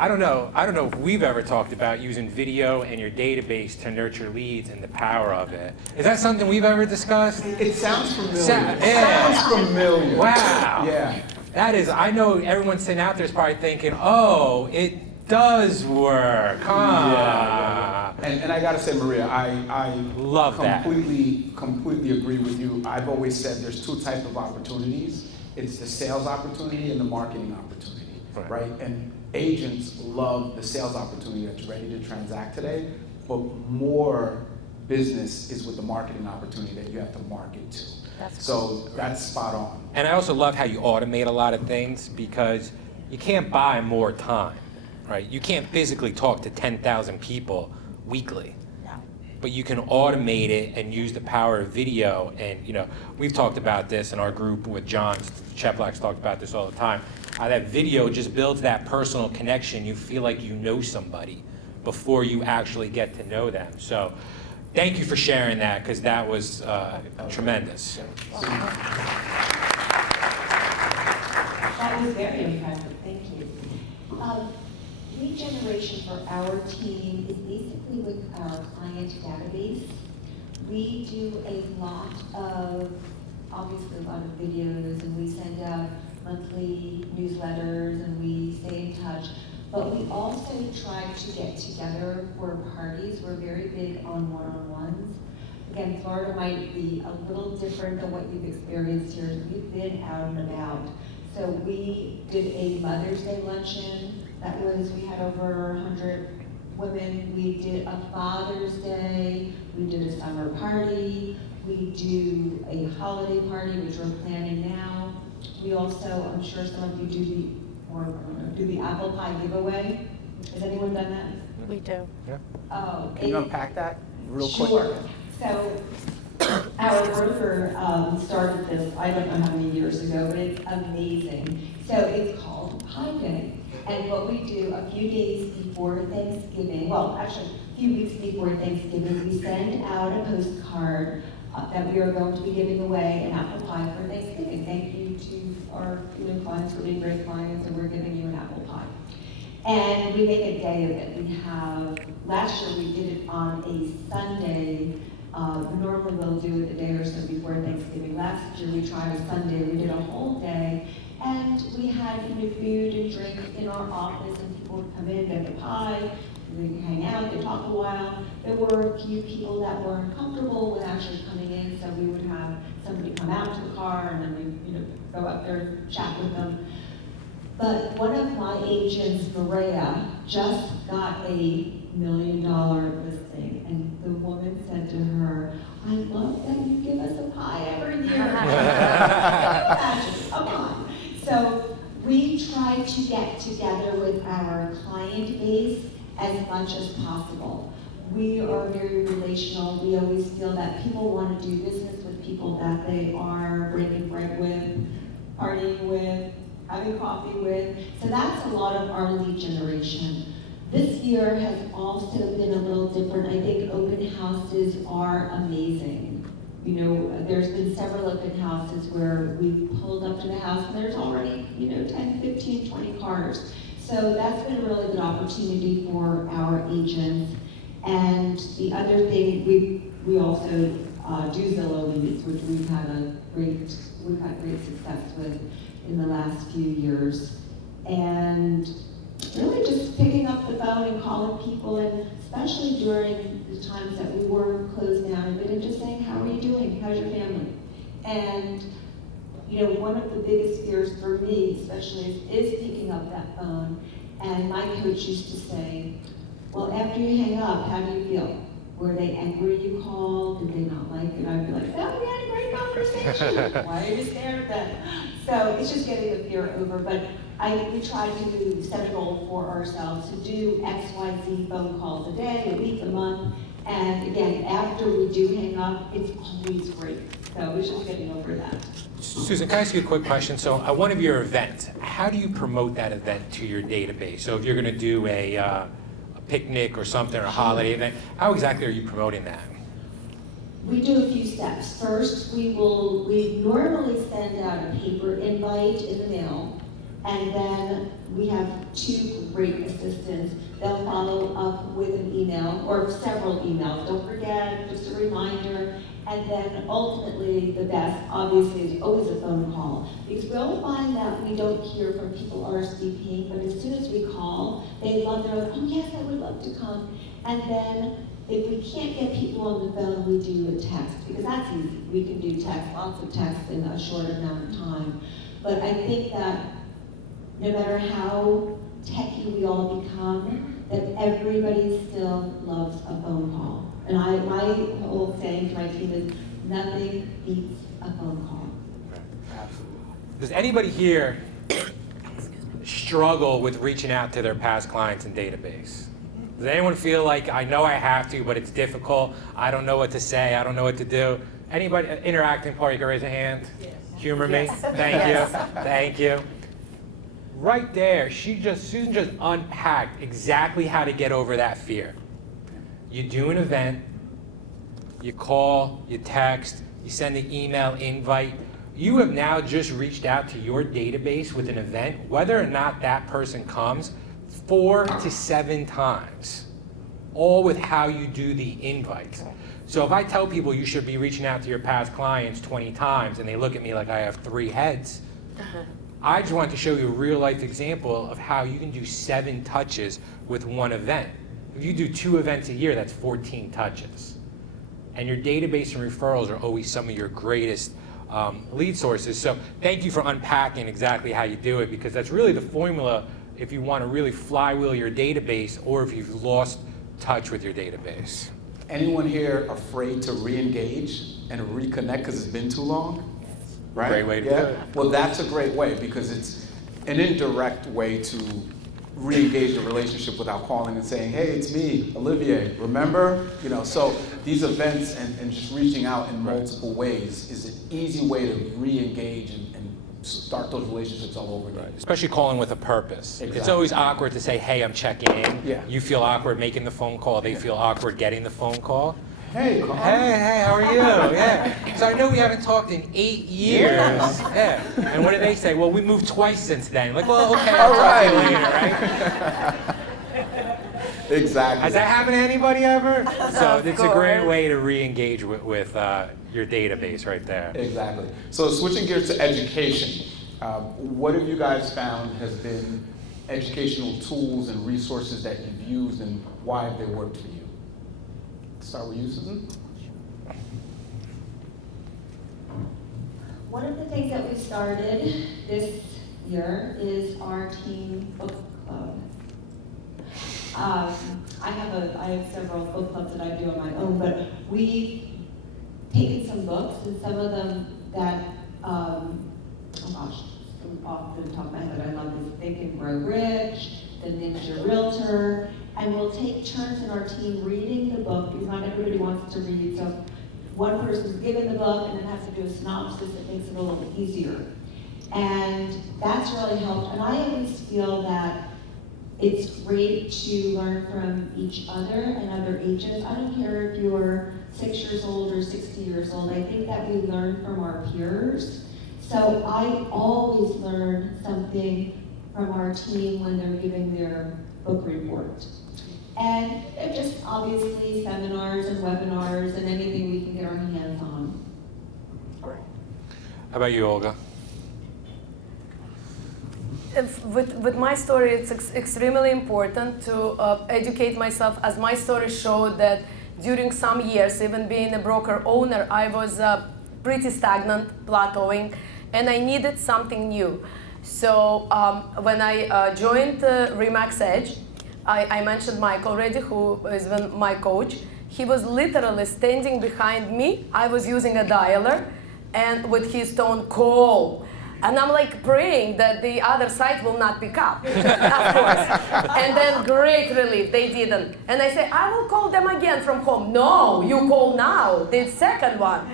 I don't know if we've ever talked about using video and your database to nurture leads and the power of it. Is that something we've ever discussed? It sounds familiar. Yeah. Sounds familiar. Wow. Yeah. That is, I know everyone sitting out there is probably thinking, oh, it does work, huh? Yeah. And I gotta say, Maria, I Love that. completely agree with you. I've always said there's two types of opportunities. It's the sales opportunity and the marketing opportunity, right? And agents love the sales opportunity that's ready to transact today, but more business is with the marketing opportunity that you have to market to. So that's spot on. And I also love how you automate a lot of things because you can't buy more time, right? You can't physically talk to 10,000 people weekly. But you can automate it and use the power of video. And we've talked about this in our group with John Cheplak's talked about this all the time. How that video just builds that personal connection. You feel like you know somebody before you actually get to know them. So thank you for sharing that because that was tremendous. That was very impressive, thank you. Lead generation for our team is basically with our client database. We do obviously a lot of videos, and we send out monthly newsletters, and we stay in touch. But we also try to get together for parties. We're very big on one-on-ones. Again, Florida might be a little different than what you've experienced here. We've been out and about. So we did a Mother's Day luncheon. We had over 100 women. We did a Father's Day. We did a summer party. We do a holiday party, which we're planning now. We also, I'm sure some of you do the apple pie giveaway. Has anyone done that? We do. Oh, Can you unpack that real quick? Sure. So our broker started this, I don't know how many years ago, but it's amazing. So it's called Pie Day. And what we do a few days before Thanksgiving, well, actually a few weeks before Thanksgiving, we send out a postcard that we are going to be giving away an apple pie for Thanksgiving. Thank you to our clients for being great clients, and we're giving you an apple pie. And we make a day of it. Last year we did it on a Sunday. Normally we'll do it a day or so before Thanksgiving. Last year we tried a Sunday. We did a whole day. And we had food and drink in our office, and people would come in, get the pie, they hang out, they talk a while. There were a few people that were uncomfortable with actually coming in, so we would have somebody come out to the car, and then we go up there, chat with them. But one of my agents, Maria, just got a $1 million listing, and the woman said to her, "I love that you give us a pie every year." Imagine, come on. So we try to get together with our client base as much as possible. We are very relational. We always feel that people want to do business with people that they are breaking bread with, partying with, having coffee with. So that's a lot of our lead generation. This year has also been a little different. I think open houses are amazing. There's been several open houses where we pulled up to the house and there's already, 10, 15, 20 cars. So that's been a really good opportunity for our agents. And the other thing, we also do Zillow leads, which we've had great success with in the last few years. And really just picking up the phone and calling people, and especially during the times that we were closed down a bit, and just saying, how are you doing? How's your family? And one of the biggest fears for me, especially, is picking up that phone. And my coach used to say, well, after you hang up, how do you feel? Were they angry you called? Did they not like it? I'd be like, oh, we had a great conversation. Why are you scared then? So it's just getting the fear over. But we try to set a goal for ourselves to do X, Y, Z phone calls a day, a week, a month. And again, after we do hang up, it's always great. So it's just getting over that. Susan, can I ask you a quick question? So at one of your events, how do you promote that event to your database? So if you're going to do a picnic or something, or a holiday event, how exactly are you promoting that? We do a few steps. First, we normally send out a paper invite in the mail. And then we have two great assistants. They'll follow up with an email or several emails. Don't forget, just a reminder. And then ultimately, the best, obviously, is always a phone call. Because we'll find that we don't hear from people RSVPing, but as soon as we call, they love their own, oh yes, I would love to come. And then if we can't get people on the phone, we do a text, because that's easy. We can do text, lots of text in a short amount of time. But I think that no matter how techy we all become, that everybody still loves a phone call. And my whole saying to my team is, nothing beats a phone call. Absolutely. Does anybody here struggle with reaching out to their past clients and database? Does anyone feel like, I know I have to, but it's difficult, I don't know what to say, I don't know what to do? Anybody, interacting party, you can raise a hand? Yes. Humor me? Yes. Thank Yes. you, thank you. Right there, Susan just unpacked exactly how to get over that fear. You do an event, you call, you text, you send an email invite. You have now just reached out to your database with an event, whether or not that person comes, 4 to 7 times, all with how you do the invites. So if I tell people you should be reaching out to your past clients 20 times and they look at me like I have 3 heads, I just wanted to show you a real life example of how you can do 7 touches with one event. If you do 2 events a year, that's 14 touches. And your database and referrals are always some of your greatest lead sources. So thank you for unpacking exactly how you do it, because that's really the formula if you want to really flywheel your database or if you've lost touch with your database. Anyone here afraid to re-engage and reconnect because it's been too long? Right? Great way to do it. Well, that's a great way, because it's an indirect way to re-engage the relationship without calling and saying, hey, it's me, Olivier, remember? You know, so these events and just reaching out in multiple ways is an easy way to re-engage and start those relationships all over again. Especially calling with a purpose. Exactly. It's always awkward to say, hey, I'm checking in. Yeah. You feel awkward making the phone call. They feel awkward getting the phone call. Hey, come on. Hey, how are you? Yeah. So I know we haven't talked in 8 years. Yeah. And what do they say? Well, we moved twice since then. Like, well, okay, I'll talk to you later, right? Exactly. Has that happened to anybody ever? So Of it's a great course. way to re-engage with your database right there. Exactly. So switching gears to education, what have you guys found has been educational tools and resources that you've used, and why have they worked for you? Start with you, Susan. One of the things that we started this year is our team book club. I have several book clubs that I do on my own, but we've taken some books, and some of them that, oh gosh, off the top of my head, I love this Think and Grow Rich, The Ninja Realtor, and we'll take turns in our team reading the book, because not everybody wants to read, so one person's given the book and then has to do a synopsis that makes it a little easier. And that's really helped, and I always feel that it's great to learn from each other and other ages. I don't care if you're 6 years old or 60 years old. I think that we learn from our peers. So I always learn something from our team when they're giving their book report. And just obviously seminars and webinars and anything we can get our hands on. How about you, Olga? With my story, it's extremely important to educate myself, as my story showed that during some years, even being a broker owner, I was pretty stagnant, plateauing, and I needed something new. So when I joined Remax Edge, I mentioned Mike already, who is my coach. He was literally standing behind me. I was using a dialer, and with his tone, call. And I'm like praying that the other side will not pick up, of course. And then great relief, they didn't. And I say, I will call them again from home. No, you call now, the second one.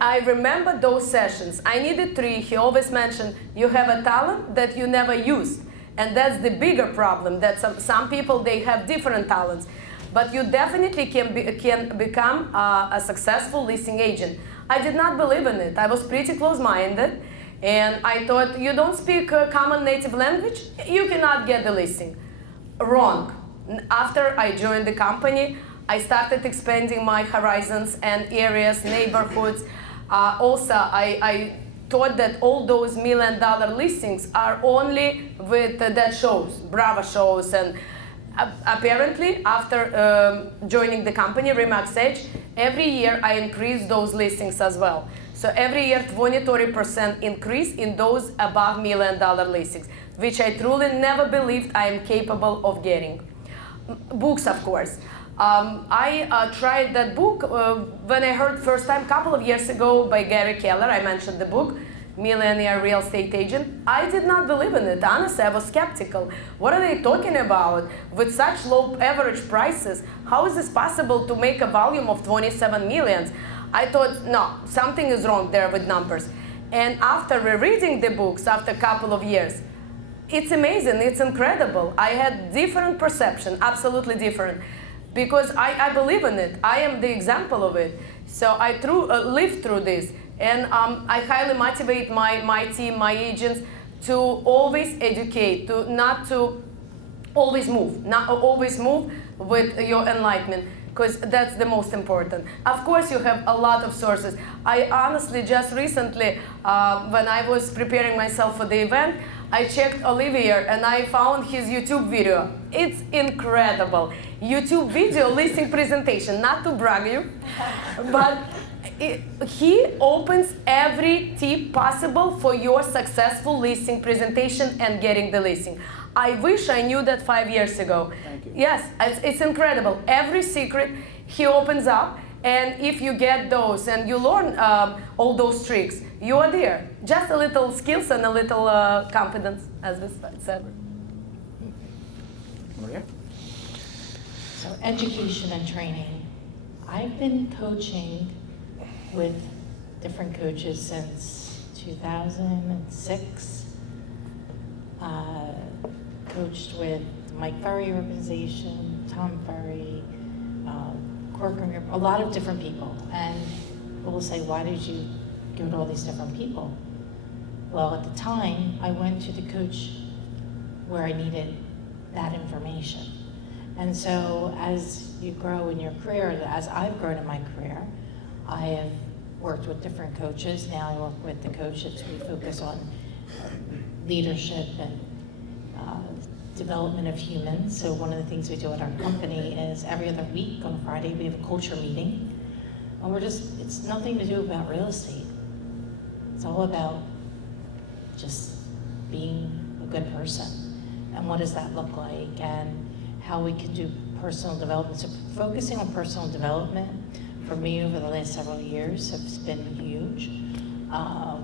I remember those sessions. I needed 3. He always mentioned, you have a talent that you never used. And that's the bigger problem, that some people, they have different talents. But you definitely can become a successful listing agent. I did not believe in it. I was pretty close-minded. And I thought, you don't speak common native language, you cannot get the listing. Wrong. After I joined the company, I started expanding my horizons and areas, neighborhoods. Also, I thought that all those $1 million listings are only with that shows, Bravo shows, and apparently after joining the company, Remax Edge, every year I increase those listings as well. So every year 20-30% increase in those above $1 million listings, which I truly never believed I am capable of getting. Books, of course. I tried that book when I heard first time, couple of years ago, by Gary Keller. I mentioned the book, Millionaire Real Estate Agent. I did not believe in it. Honestly, I was skeptical. What are they talking about? With such low average prices, how is this possible to make a volume of 27 millions? I thought, no, something is wrong there with numbers. And after rereading the books after a couple of years, it's amazing, it's incredible. I had different perception, absolutely different, because I believe in it. I am the example of it. So I lived through this. And I highly motivate my team, my agents, to always educate, not to always move, with your enlightenment, because that's the most important. Of course, you have a lot of sources. I honestly just recently, when I was preparing myself for the event, I checked Olivier and I found his YouTube video. It's incredible. YouTube video listing presentation, not to brag you, but he opens every tip possible for your successful listing presentation and getting the listing. I wish I knew that 5 years ago. Thank you. Yes, it's incredible. Every secret he opens up, and if you get those and you learn all those tricks, you are there. Just a little skills and a little confidence, as we said. Maria? So education and training. I've been coaching with different coaches since 2006. Coached with Mike Ferry organization, Tom Ferry, Corcoran, a lot of different people. And people will say, why did you go to all these different people? Well, at the time, I went to the coach where I needed that information. And so as you grow in your career, as I've grown in my career, I have worked with different coaches. Now I work with the coaches. We focus on leadership and development of humans. So one of the things we do at our company is every other week on Friday we have a culture meeting. And it's nothing to do about real estate. It's all about just being a good person. And what does that look like? And how we can do personal development. So focusing on personal development for me over the last several years has been huge. I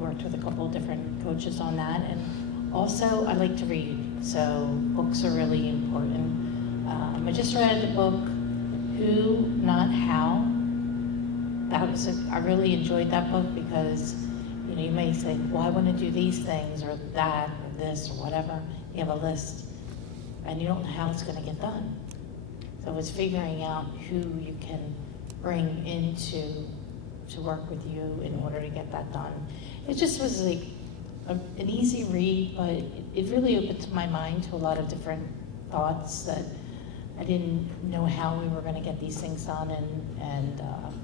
worked with a couple of different coaches on that, and also I like to read, so books are really important. I just read the book, Who, Not How. I really enjoyed that book because you may say, well, I want to do these things or that or this or whatever. You have a list, and you don't know how it's going to get done. So it's figuring out who you can bring to work with you in order to get that done. It just was like an easy read, but it really opened my mind to a lot of different thoughts that I didn't know how we were going to get these things done, and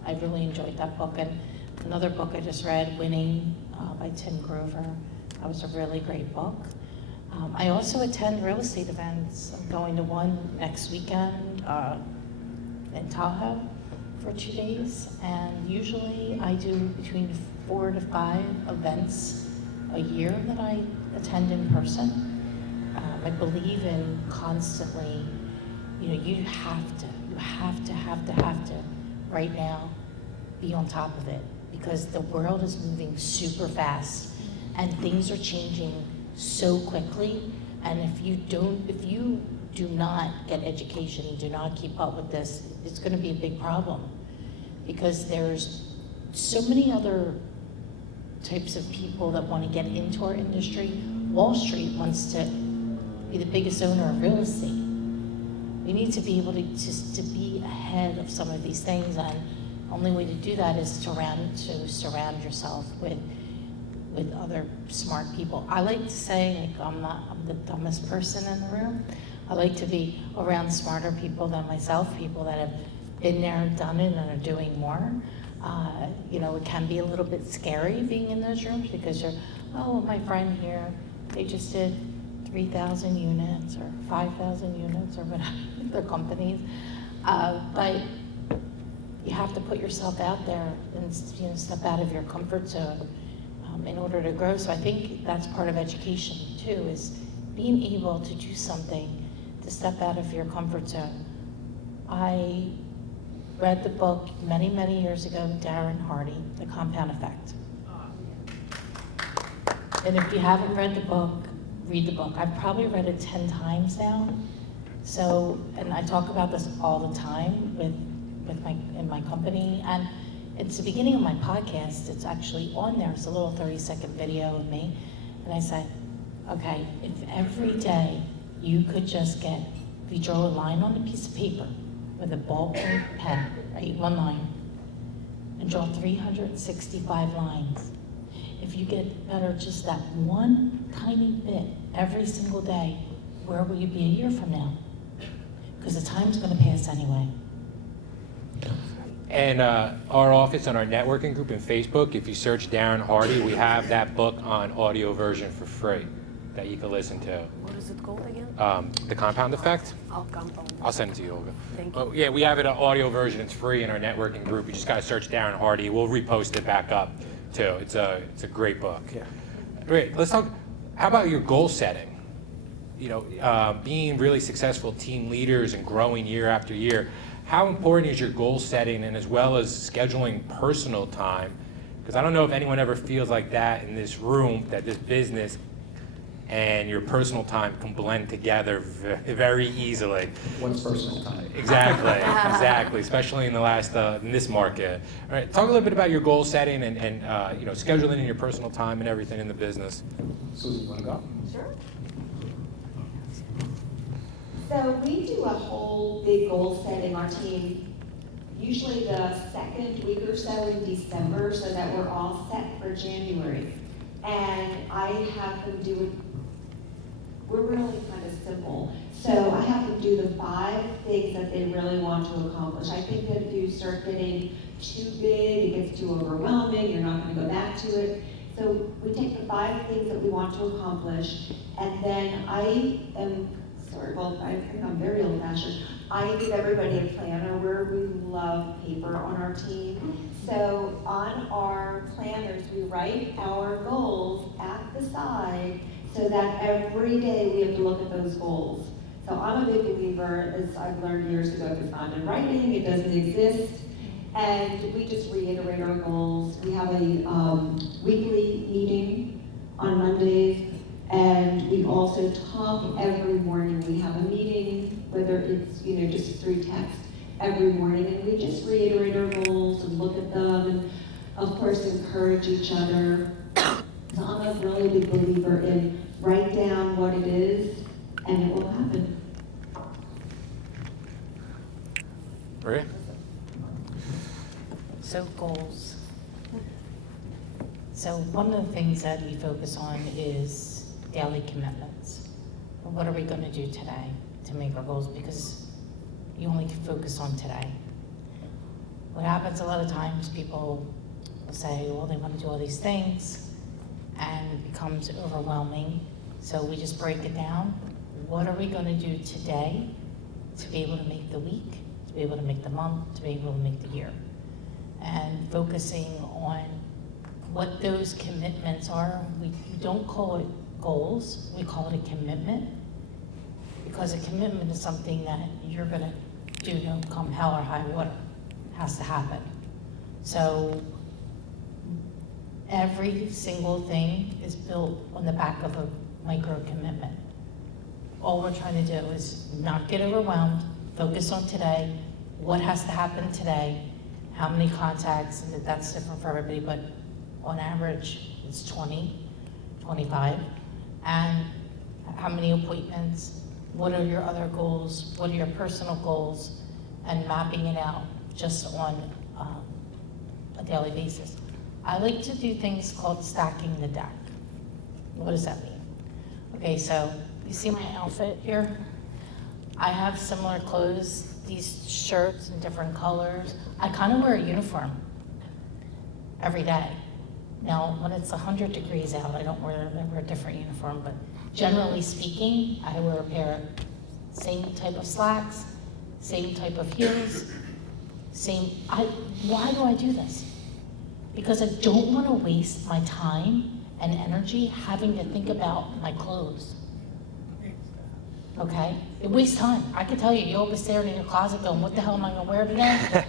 I really enjoyed that book. And another book I just read, Winning by Tim Grover. That was a really great book. I also attend real estate events. I'm going to one next weekend in Tahoe for 2 days, and usually I do between 4 to 5 events a year that I attend in person. I believe in constantly, you have to right now be on top of it, because the world is moving super fast and things are changing so quickly. And if you do not get education, do not keep up with this, it's going to be a big problem, because there's so many other types of people that want to get into our industry. Wall Street wants to be the biggest owner of real estate. We need to be able to be ahead of some of these things, and the only way to do that is to surround yourself with with other smart people. I like to say, like, I'm the dumbest person in the room. I like to be around smarter people than myself, people that have been there, done it, and are doing more. You know, it can be a little bit scary being in those rooms because you're, oh, my friend here, they just did 3,000 units or 5,000 units or whatever, their companies. But you have to put yourself out there and, you know, step out of your comfort zone in order to grow. So I think that's part of education too, is being able to do something to step out of your comfort zone. I read the book many, many years ago, Darren Hardy, The Compound Effect. And if you haven't read the book, read the book. I've probably read it 10 times now. So, and I talk about this all the time in my company. And it's the beginning of my podcast. It's actually on there. It's a little 30-second video of me. And I said, okay, if every day you could just if you draw a line on a piece of paper with a ballpoint pen, right, one line, and draw 365 lines. If you get better just that one tiny bit every single day, where will you be a year from now? Because the time's going to pass anyway. And our office on our networking group in Facebook, if you search Darren Hardy, we have that book on audio version for free that you can listen to. What is it called again? The Compound Effect. Oh, Compound. I'll send it to you, Olga. Thank you. Oh, yeah, we have it an audio version. It's free in our networking group. You just got to search Darren Hardy. We'll repost it back up too. It's a great book. Yeah. Great. Let's talk. How about your goal setting? You know, being really successful team leaders and growing year after year. How important is your goal setting and as well as scheduling personal time? Because I don't know if anyone ever feels like that in this room, that this business and your personal time can blend together very easily. What's personal time? Exactly, especially in this market. All right, talk a little bit about your goal setting and you know, scheduling in your personal time and everything in the business. Susan, you want to go? Sure. So we do a whole big goal setting, our team, usually the second week or so in December, so that we're all set for January. And I have them do it, we're really kind of simple. So I have them do the 5 things that they really want to accomplish. I think that if you start getting too big, it gets too overwhelming, you're not going to go back to it. So we take the 5 things that we want to accomplish, and then I think I'm very old-fashioned. I give everybody a planner where we love paper on our team. So on our planners, we write our goals at the side so that every day we have to look at those goals. So I'm a big believer, as I've learned years ago, if it's not in writing, it doesn't exist. And we just reiterate our goals. We have a weekly meeting on Mondays. And we also talk every morning. We have a meeting, whether it's, you know, just through text every morning, and we just reiterate our goals and look at them, and of course encourage each other. So I'm a really big believer in write down what it is, and it will happen. Maria? So goals. So one of the things that we focus on is daily commitments. What are we going to do today to make our goals? Because you only can focus on today. What happens a lot of times, people will say, well, they want to do all these things, and it becomes overwhelming. So we just break it down. What are we going to do today to be able to make the week, to be able to make the month, to be able to make the year? And focusing on what those commitments are. We don't call it goals, we call it a commitment, because a commitment is something that you're going to do no come hell or high water. It has to happen. So every single thing is built on the back of a micro commitment. All we're trying to do is not get overwhelmed, focus on today, what has to happen today, how many contacts, and that's different for everybody, but on average it's 20, 25. And how many appointments, what are your other goals, what are your personal goals, and mapping it out just on a daily basis. I like to do things called stacking the deck. What does that mean? Okay, so you see my outfit here? I have similar clothes, these shirts in different colors. I kind of wear a uniform every day. Now, when it's 100 degrees out, I wear a different uniform, but generally speaking, I wear a pair of same type of slacks, same type of heels, why do I do this? Because I don't want to waste my time and energy having to think about my clothes. Okay? It wastes time. I can tell you, you'll be staring in your closet going, what the hell am I gonna wear today?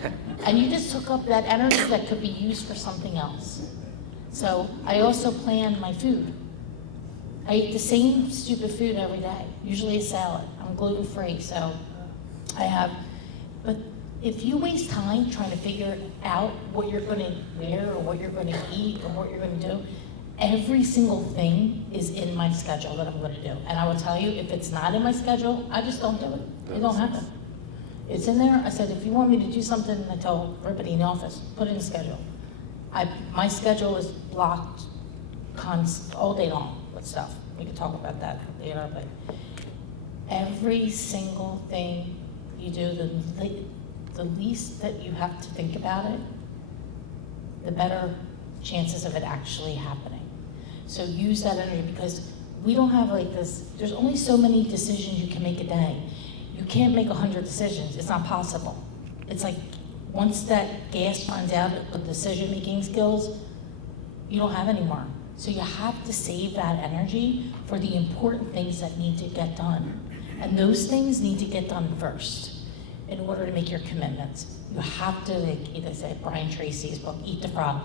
And you just took up that energy that could be used for something else. So I also plan my food. I eat the same stupid food every day, usually a salad. I'm gluten-free, so but if you waste time trying to figure out what you're gonna wear or what you're gonna eat or what you're gonna do, every single thing is in my schedule that I'm gonna do. And I will tell you, if it's not in my schedule, I just don't do it. It don't happen. It's in there. I said, if you want me to do something, I tell everybody in the office, put it in the schedule. My schedule is blocked all day long with stuff. We could talk about that later, but every single thing you do, the least that you have to think about it, the better chances of it actually happening. So use that energy, because we don't have like this, there's only so many decisions you can make a day. You can't make 100 decisions, it's not possible. It's like, once that gas runs out of decision-making skills, you don't have any more. So you have to save that energy for the important things that need to get done. And those things need to get done first in order to make your commitments. You have to, like either say Brian Tracy's book, Eat the Frog.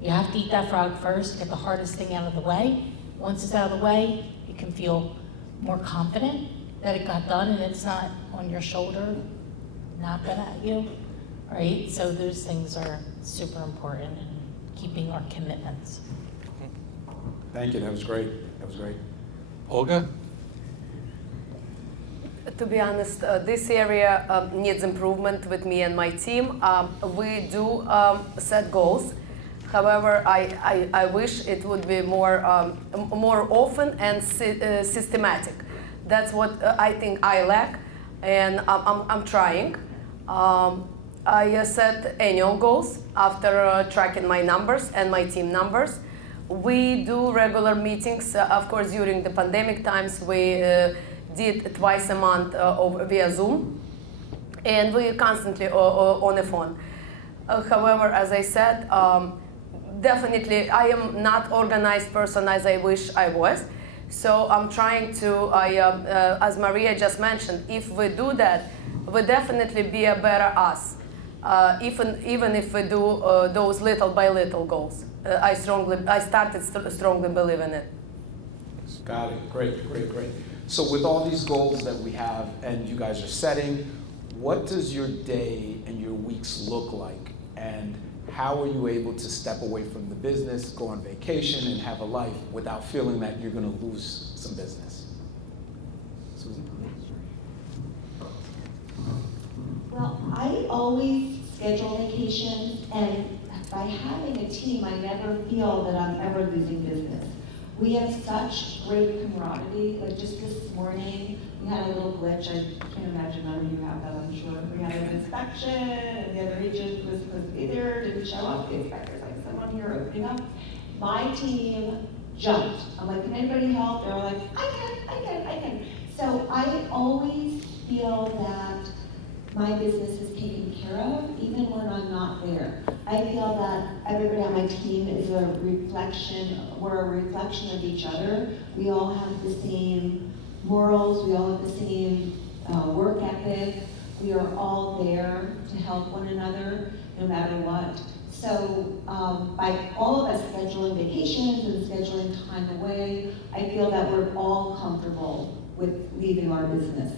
You have to eat that frog first, get the hardest thing out of the way. Once it's out of the way, you can feel more confident that it got done and it's not on your shoulder, knocking at you, right? So those things are super important in keeping our commitments. Thank you, that was great. That was great. Olga? To be honest, this area needs improvement with me and my team. We do set goals. However, I wish it would be more often and systematic. That's what I think I lack, and I'm trying. I set annual goals after tracking my numbers and my team numbers. We do regular meetings. Of course, during the pandemic times, we did twice a month via Zoom, and we constantly on the phone. However, as I said, definitely I am not organized person as I wish I was. So I'm trying to, as Maria just mentioned, if we do that, we'll definitely be a better us, even if we do those little by little goals. I started strongly believe in it. Got it. Great, great, great. So with all these goals that we have and you guys are setting, what does your day and your weeks look like? And how are you able to step away from the business, go on vacation, and have a life without feeling that you're going to lose some business? Susan? Well, I always schedule vacations, and by having a team, I never feel that I'm ever losing business. We have such great camaraderie. Like just this morning, we had a little glitch. I can't imagine none of you have that, I'm sure. We had an inspection, and the other agent was supposed to be there, didn't show up. The inspector's like, someone here opening up. My team jumped. I'm like, can anybody help? They're like, I can. So I always feel that my business is taken care of, even when I'm not there. I feel that everybody on my team is a reflection, we're a reflection of each other. We all have the same morals, we all have the same work ethic. We are all there to help one another, no matter what. So by all of us scheduling vacations and scheduling time away, I feel that we're all comfortable with leaving our business.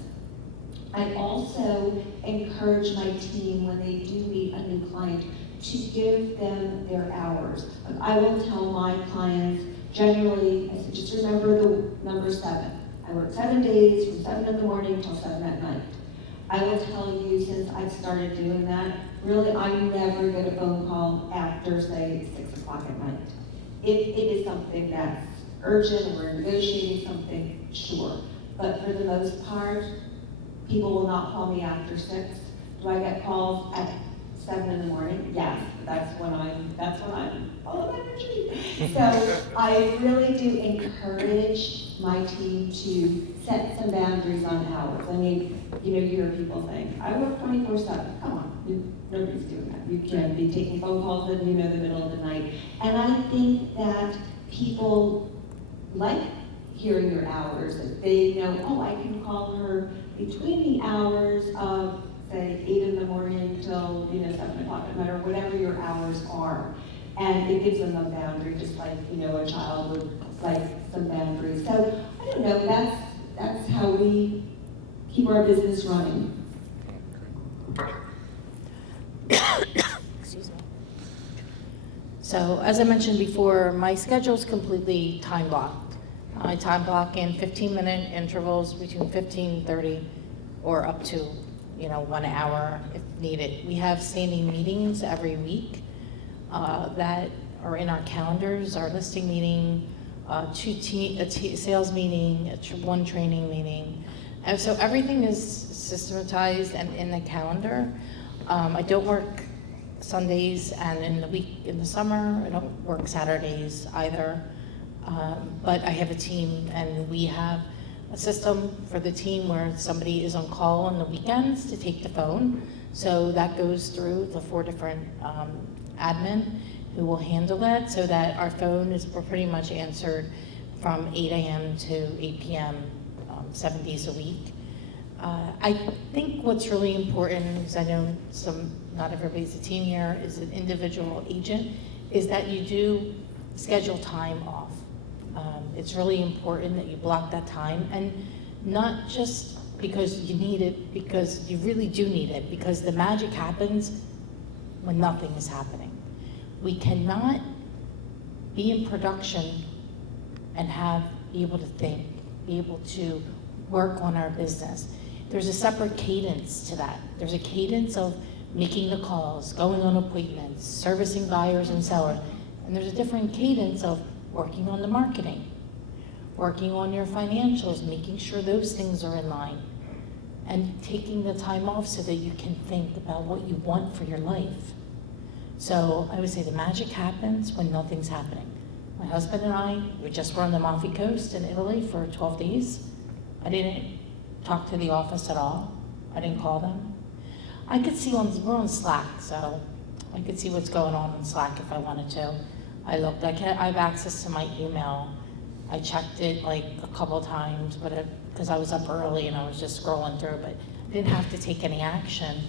I also encourage my team when they do meet a new client to give them their hours. I will tell my clients, generally, I said, just remember the number 7. I work 7 days from 7 in the morning till 7 at night. I will tell you, since I've started doing that, really, I never get a phone call after, say, 6 o'clock. o'clock at night. If it is something that's urgent and we're negotiating something, sure. But for the most part, people will not call me after 6. Do I get calls at 7 in the morning? Yes, that's when I'm full of energy. So I really do encourage my team to set some boundaries on hours. I mean, you hear people saying, I work 24/7. Come on, nobody's doing that. You can't be taking phone calls in, the middle of the night. And I think that people like hearing your hours, that they know, oh, I can call her between the hours of, say, 8 in the morning till 7 o'clock at night, or whatever your hours are. And it gives them a boundary, just like a child would like some boundaries. So I don't know. That's how we keep our business running. Excuse me. So as I mentioned before, my schedule is completely time blocked. I time block in 15-minute intervals between 15, 30, or up to 1 hour if needed. We have standing meetings every week that are in our calendars, our listing meeting, a sales meeting, one training meeting. And so everything is systematized and in the calendar. I don't work Sundays, and in the summer, I don't work Saturdays either. But I have a team, and we have a system for the team where somebody is on call on the weekends to take the phone. So that goes through the 4 different admin who will handle that, so that our phone is pretty much answered from 8 a.m. to 8 p.m. 7 days a week. I think what's really important, because I know not everybody's a team here, is an individual agent, is that you do schedule time off. It's really important that you block that time, and not just because you need it, because you really do need it, because the magic happens when nothing is happening. We cannot be in production and be able to think, be able to work on our business. There's a separate cadence to that. There's a cadence of making the calls, going on appointments, servicing buyers and sellers, and there's a different cadence of working on the marketing, working on your financials, making sure those things are in line, and taking the time off so that you can think about what you want for your life. So I would say the magic happens when nothing's happening. My husband and I, we just were on the Amalfi Coast in Italy for 12 days. I didn't talk to the office at all. I didn't call them. I could see we're on Slack, so I could see what's going on Slack if I wanted to. I looked, I have access to my email. I checked it like a couple times, but because I was up early and I was just scrolling through, but I didn't have to take any action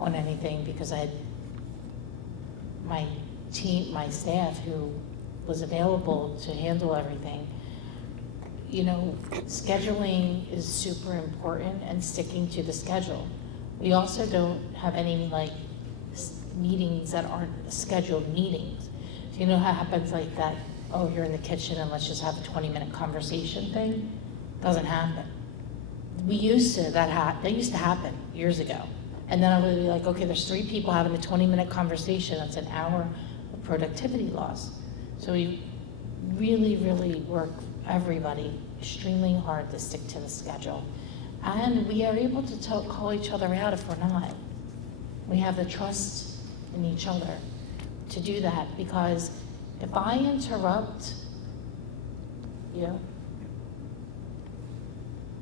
on anything because I had my team, my staff who was available to handle everything. Scheduling is super important, and sticking to the schedule. We also don't have any meetings that aren't scheduled meetings. So how it happens like that, oh, you're in the kitchen and let's just have a 20-minute conversation thing? Doesn't happen. That used to happen years ago. And then I would be like, okay, there's 3 people having a 20-minute conversation, that's an hour of productivity loss. So we really, really work everybody extremely hard to stick to the schedule. And we are able to call each other out if we're not. We have the trust in each other to do that, because if I interrupt,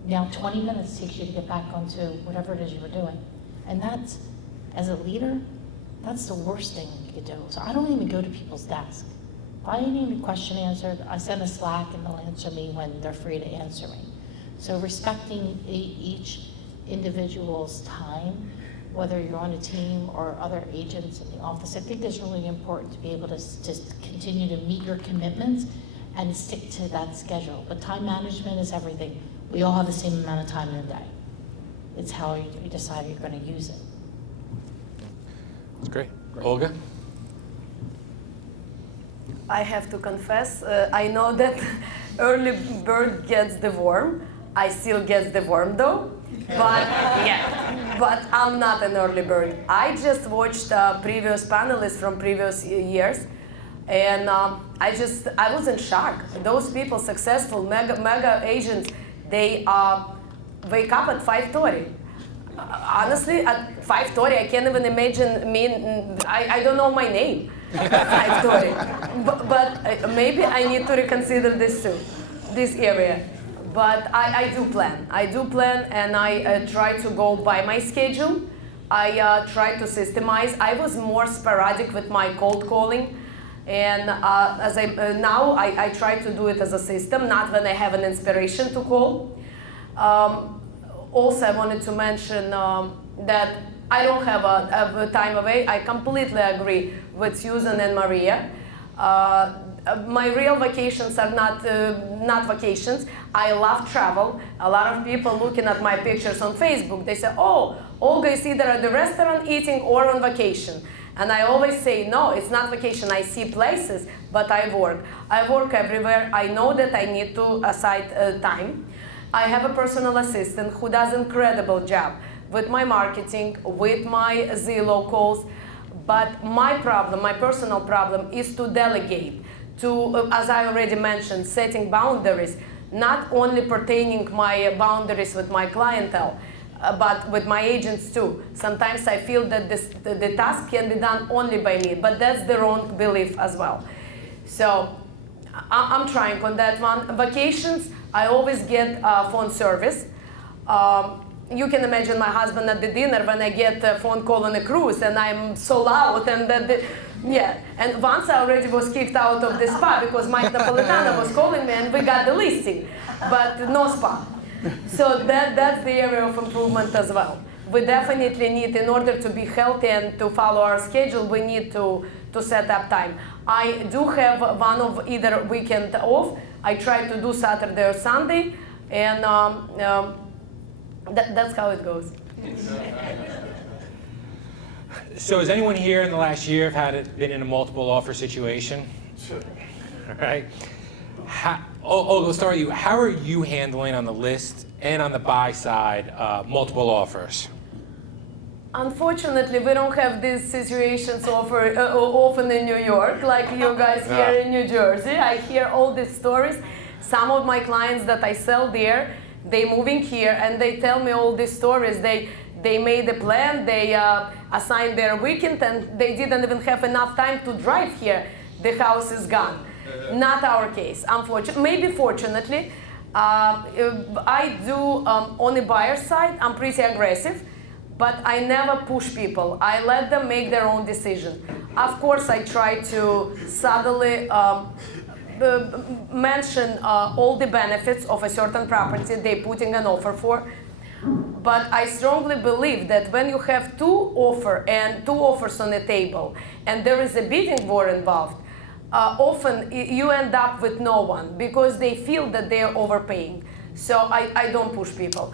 now 20 minutes takes you to get back onto whatever it is you were doing. And that's, as a leader, that's the worst thing you could do. So I don't even go to people's desks. If I need a question answered, I send a Slack and they'll answer me when they're free to answer me. So respecting each individual's time, whether you're on a team or other agents in the office, I think is really important to be able to continue to meet your commitments and stick to that schedule. But time management is everything. We all have the same amount of time in a day. It's how you decide you're going to use it. That's great. Olga? I have to confess, I know that early bird gets the worm. I still get the worm though, but I'm not an early bird. I just watched previous panelists from previous years, And I was in shock. Those people, successful mega agents, they wake up at 5:30. Honestly, at 5:30, I can't even imagine me. I don't know my name at 5:30. But maybe I need to reconsider this too, this area. But I do plan. I do plan, and I try to go by my schedule. I try to systemize. I was more sporadic with my cold calling. And now I try to do it as a system, not when I have an inspiration to call. Also, I wanted to mention that I don't have a time away. I completely agree with Susan and Maria. My real vacations are not vacations. I love travel. A lot of people looking at my pictures on Facebook, they say, oh, Olga is either at the restaurant eating or on vacation. And I always say, no, it's not vacation. I see places, but I work. I work everywhere. I know that I need to aside time. I have a personal assistant who does an incredible job with my marketing, with my Zillow calls. But my problem, my personal problem, is to delegate, to, as I already mentioned, setting boundaries, not only pertaining my boundaries with my clientele, but with my agents too. Sometimes I feel that the task can be done only by me, but that's the wrong belief as well. So I'm trying on that one. Vacations, I always get phone service. You can imagine my husband at the dinner when I get a phone call on a cruise and I'm so loud and yeah. And once I already was kicked out of the spa because Mike Napolitano was calling me and we got the listing, but no spa. So that's the area of improvement as well. We definitely need, in order to be healthy and to follow our schedule, we need to set up time. I do have one of either weekend off. I try to do Saturday or Sunday, and that's how it goes. So has anyone here in the last year been in a multiple offer situation? Sure. All right. Let's start with you. How are you handling on the list and on the buy side multiple offers? Unfortunately, we don't have these situations often in New York, like you guys here in New Jersey. I hear all these stories. Some of my clients that I sell there, they moving here and they tell me all these stories. They made a plan, they assigned their weekend, and they didn't even have enough time to drive here. The house is gone. Not our case, unfortunately. Maybe fortunately, I do on the buyer side, I'm pretty aggressive, but I never push people. I let them make their own decision. Of course, I try to subtly mention all the benefits of a certain property they're putting an offer for. But I strongly believe that when you have two offers on the table and there is a bidding war involved, often you end up with no one because they feel that they are overpaying. So I don't push people.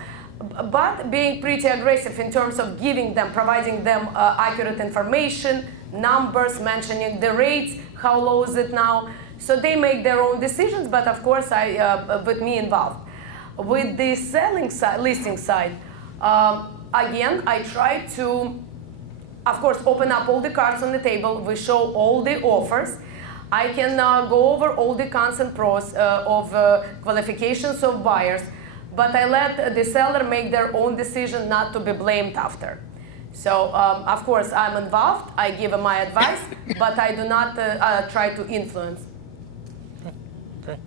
But being pretty aggressive in terms of providing them accurate information, numbers, mentioning the rates, how low is it now. So they make their own decisions, but of course with me involved. With the selling side, listing side, again, I try to, of course, open up all the cards on the table. We show all the offers. I can go over all the cons and pros of qualifications of buyers, but I let the seller make their own decision, not to be blamed after. So, of course, I'm involved. I give them my advice, but I do not try to influence. Okay.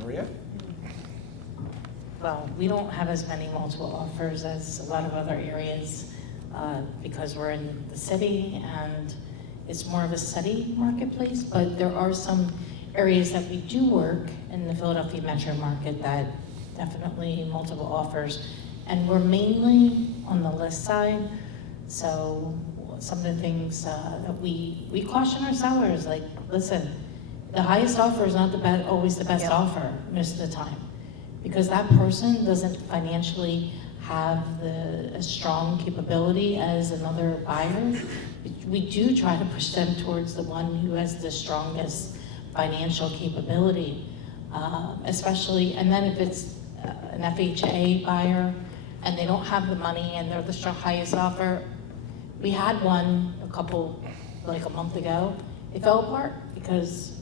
Maria? Well, we don't have as many multiple offers as a lot of other areas because we're in the city and it's more of a steady marketplace, but there are some areas that we do work in the Philadelphia metro market that definitely multiple offers. And we're mainly on the list side, so some of the things that we caution our sellers, like, listen, the highest offer is not always the best offer most of the time, because that person doesn't financially have a strong capability as another buyer. We do try to push them towards the one who has the strongest financial capability, especially, and then if it's an FHA buyer and they don't have the money and they're the highest offer. We had one like a month ago, It fell apart because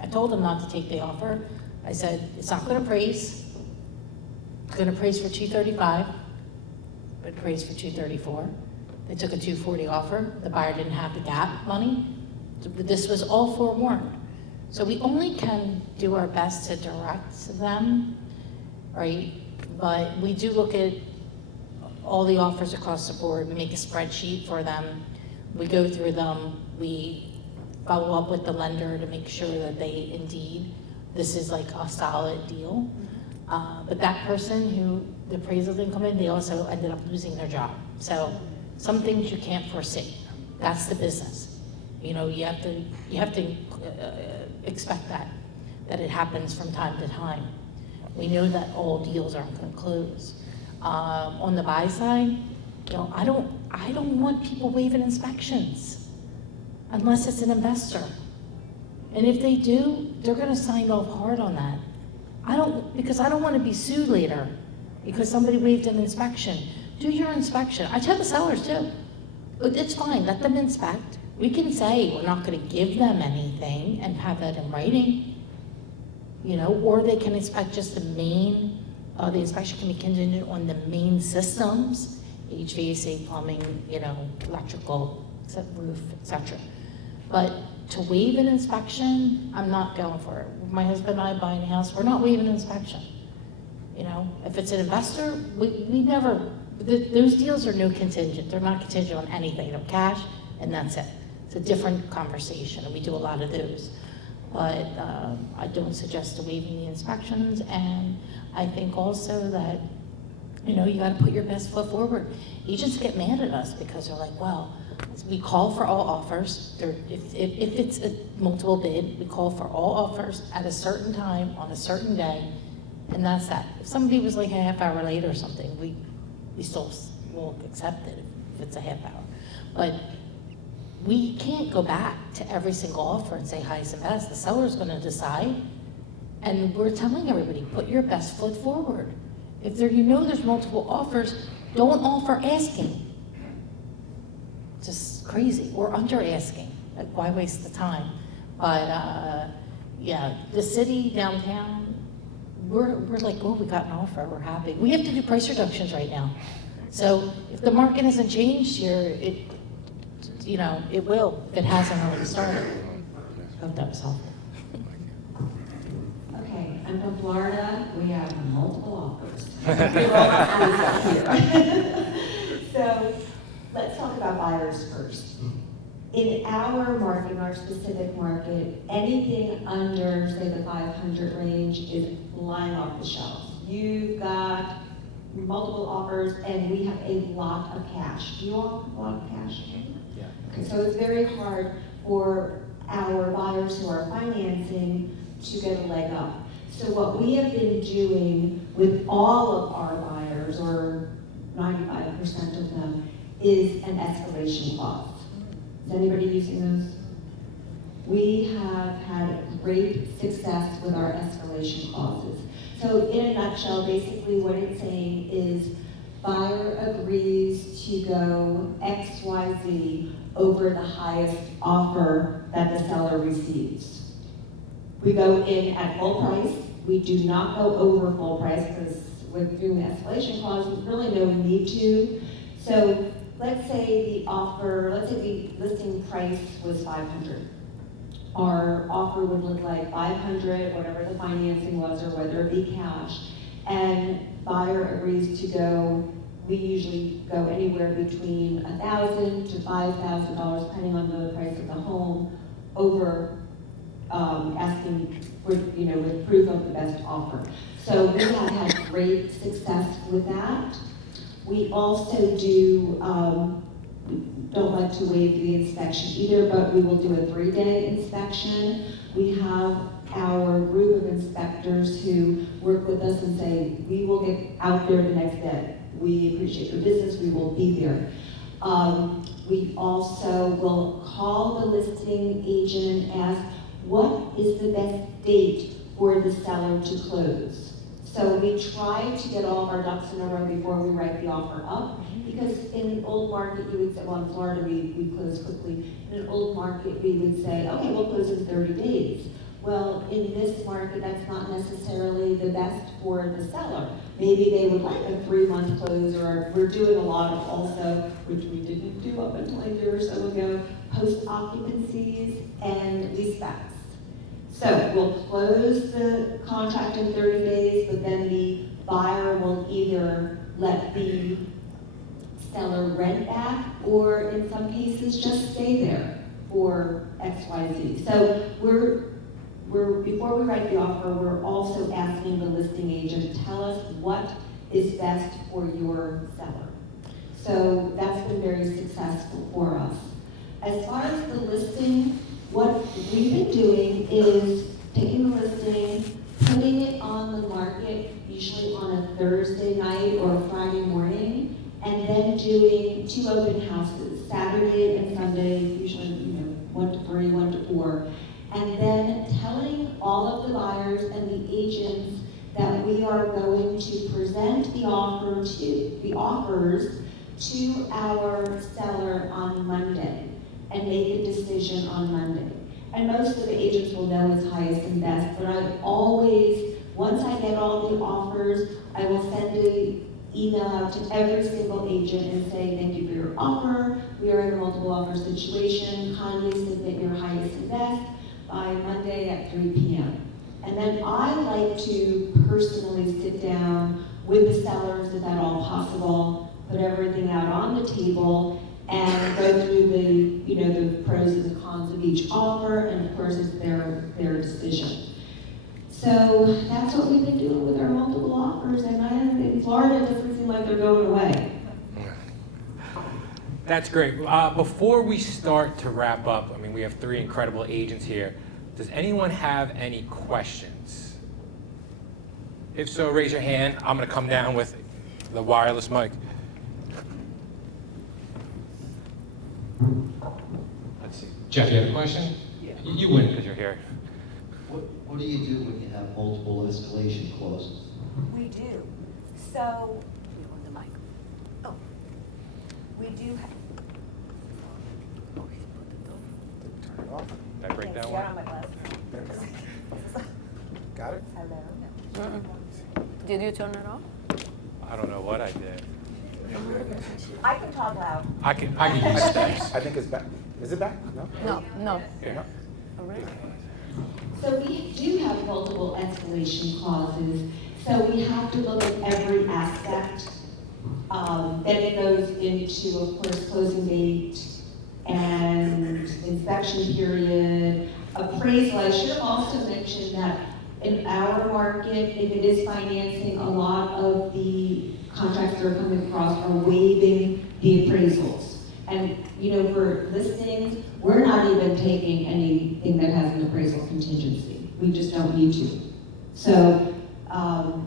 I told them not to take the offer. I said, it's not gonna appraise. It's gonna appraise for 235, but it appraised for 234. They took a 240 offer. The buyer didn't have the gap money. This was all forewarned. So we only can do our best to direct them, right? But we do look at all the offers across the board. We make a spreadsheet for them. We go through them. We follow up with the lender to make sure that they indeed, this is like a solid deal. But that person who the appraisal didn't come in, they also ended up losing their job. So some things you can't foresee. That's the business. You know, you have to expect that it happens from time to time. We know that all deals aren't going to close. On the buy side, you know, I don't want people waiving inspections unless it's an investor. And if they do, they're going to sign off hard on that. Because I don't want to be sued later because somebody waived an inspection. Do your inspection. I tell the sellers too. It's fine, let them inspect. We can say we're not going to give them anything and have that in writing, you know, or they can inspect just the main, the inspection can be contingent on the main systems, HVAC, plumbing, you know, electrical, roof, etc. But to waive an inspection, I'm not going for it. My husband and I buying a house, we're not waiving an inspection. You know, if it's an investor, we never, those deals are no contingent. They're not contingent on anything, you know, cash, and that's it. It's a different conversation, and we do a lot of those. But I don't suggest waiving the inspections, and I think also that, you know, you gotta put your best foot forward. Agents get mad at us because they're like, well, we call for all offers. If it's a multiple bid, we call for all offers at a certain time on a certain day, and that's that. If somebody was like a half hour late or something, we still will accept it if it's a half hour. But we can't go back to every single offer and say highest and best. The seller's gonna decide, and we're telling everybody, put your best foot forward. If you know there's multiple offers, don't offer asking. Just crazy, or under asking. Like, why waste the time? But yeah, the city downtown, we're like, oh, we got an offer, we're happy. We have to do price reductions right now. So if the market hasn't changed here, you know, it will, if it hasn't already started. I hope that was helpful. Okay, I'm from Florida. We have multiple offers. We're all out here. So let's talk about buyers first. In our market, our specific market, anything under, say, the 500 range is flying off the shelves. You've got multiple offers, and we have a lot of cash. Do you all have a lot of cash? Yeah. Okay, so it's very hard for our buyers who are financing to get a leg up. So what we have been doing with all of our buyers, or 95% of them, is an escalation clause. Is anybody using those? We have had great success with our escalation clauses. So in a nutshell, basically what it's saying is buyer agrees to go XYZ over the highest offer that the seller receives. We go in at full price. We do not go over full price because with doing the escalation clause, there's really no need to. So let's say the listing price was 500. Our offer would look like 500, whatever the financing was, or whether it be cash, and buyer agrees to go. We usually go anywhere between $1,000 to $5,000, depending on the price of the home, over asking for, with proof of the best offer. So we have had great success with that. We also don't like to waive the inspection either, but we will do a 3-day inspection. We have our group of inspectors who work with us and say, we will get out there the next day. We appreciate your business, we will be there. We also will call the listing agent and ask, what is the best date for the seller to close? So we try to get all of our ducks in a row before we write the offer up, because in an old market, you would say, well, in Florida, we close quickly. In an old market, we would say, okay, we'll close in 30 days. Well, in this market, that's not necessarily the best for the seller. Maybe they would like a 3-month close, or we're doing a lot of also, which we didn't do up until a year or so ago, post-occupancies and leasebacks. So we'll close the contract in 30 days, but then the buyer will either let the seller rent back, or in some cases, just stay there for X, Y, Z. So before we write the offer, we're also asking the listing agent, tell us what is best for your seller. So that's been very successful for us. As far as the listing, what we've been doing is taking the listing, putting it on the market, usually on a Thursday night or a Friday morning, and then doing 2 open houses, Saturday and Sunday, usually 1 to 3, 1 to 4. And then telling all of the buyers and the agents that we are going to present the offers to our seller on Monday and make a decision on Monday. And most of the agents will know it's highest and best, but I always, once I get all the offers, I will send an email out to every single agent and say, thank you for your offer. We are in a multiple offer situation. Kindly submit your highest and best by Monday at 3 p.m. And then I like to personally sit down with the sellers, if at all possible, put everything out on the table, and go through the pros and the cons of each offer, and of course it's their decision. So that's what we've been doing with our multiple offers, and in Florida, it doesn't seem like they're going away. That's great. Before we start to wrap up, I mean, we have 3 incredible agents here. Does anyone have any questions? If so, raise your hand. I'm going to come down with the wireless mic. Let's see. Jeff, you have a question? Yeah. You win because you're here. What do you do when you have multiple escalation clauses? We do. So, oh, we do have. Turn it off. Did I break that one? Got it? Hello. Did you turn it off? I don't know what I did. I can talk loud. I can use steps. I think it's back. Is it back? No? No. Yeah. So we do have multiple escalation clauses, so we have to look at every aspect. Then it goes into, of course, closing date and inspection period, appraisal. I should have also mentioned that in our market, if it is financing, a lot of the contracts that are coming across are waiving the appraisals. And, for listings, we're not even taking anything that has an appraisal contingency. We just don't need to. So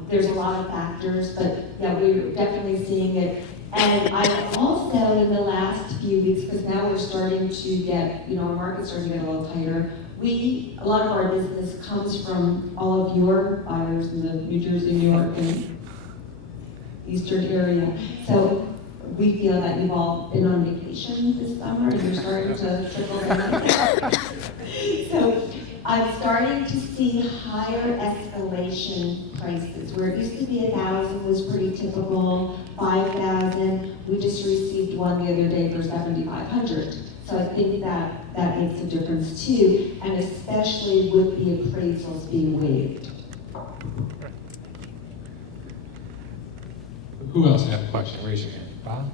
there's a lot of factors, but yeah, we're definitely seeing it. And I also, in the last few weeks, because now we're starting to get, our market's starting to get a little tighter, a lot of our business comes from all of your buyers in the New Jersey, New York, and Eastern area. So we feel that you've all been on vacation this summer and you're starting to trickle down. So I'm starting to see higher escalation prices. Where it used to be 1,000 was pretty typical, 5,000. We just received one the other day for 7,500. So I think that makes a difference too, and especially with the appraisals being waived. Who else has a question? Raise your hand. Bob?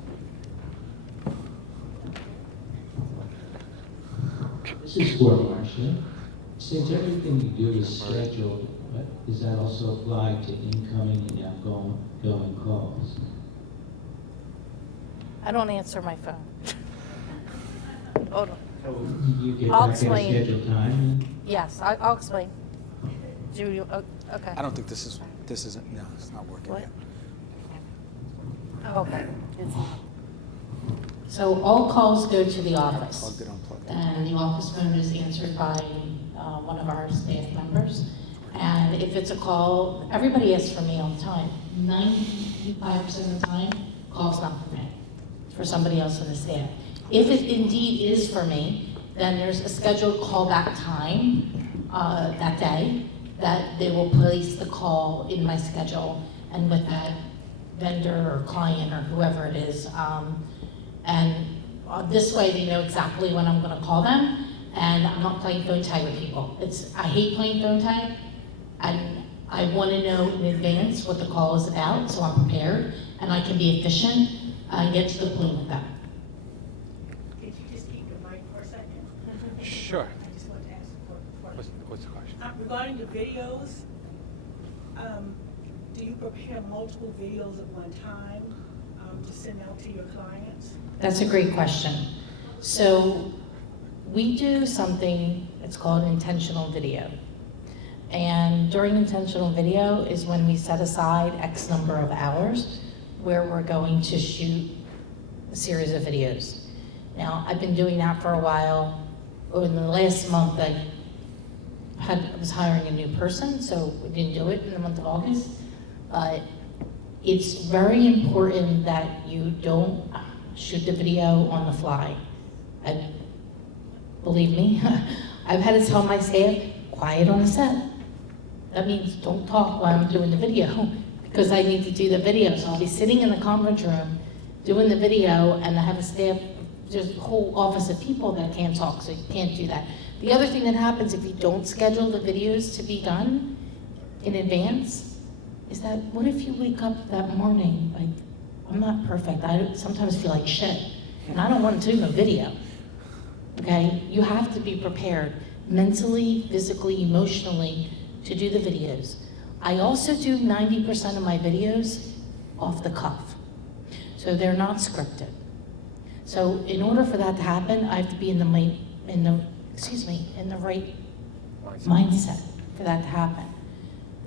This is for Marcia. Since everything you do is scheduled, does that also apply to incoming and outgoing calls? I don't answer my phone. Hold on. So you get I'll back at a explain. scheduled time? Yes, I'll explain. Okay. I don't think this isn't, no, it's not working What? yet. Okay. So all calls go to the office. Plugged it, unplugged it. And the office phone is answered by one of our staff members. And if it's a call, everybody asks for me all the time. 95% of the time, call's not for me. It's for somebody else in the staff. If it indeed is for me, then there's a scheduled callback time that day that they will place the call in my schedule and with that vendor or client or whoever it is. And this way they know exactly when I'm gonna call them, and I'm not playing phone tag with people. I hate playing phone tag, and I wanna know in advance what the call is about, so I'm prepared, and I can be efficient and get to the point with them. Could you just keep the mic for a second? Sure. I just wanted to ask What's the question? regarding the videos, do you prepare multiple videos at one time to send out to your clients? That's a great question. So we do something, it's called intentional video. And during intentional video is when we set aside X number of hours where we're going to shoot a series of videos. Now, I've been doing that for a while. In the last month, I was hiring a new person, so we didn't do it in the month of August. But it's very important that you don't shoot the video on the fly. And believe me, I've had to tell my staff, quiet on the set. That means don't talk while I'm doing the video, because I need to do the video. So I'll be sitting in the conference room doing the video, and I have a staff, there's a whole office of people that can't talk, so you can't do that. The other thing that happens if you don't schedule the videos to be done in advance is that what if you wake up that morning, like, I'm not perfect, I sometimes feel like shit, and I don't want to do a video, okay? You have to be prepared mentally, physically, emotionally to do the videos. I also do 90% of my videos off the cuff, so they're not scripted. So in order for that to happen, I have to be in the right mindset for that to happen.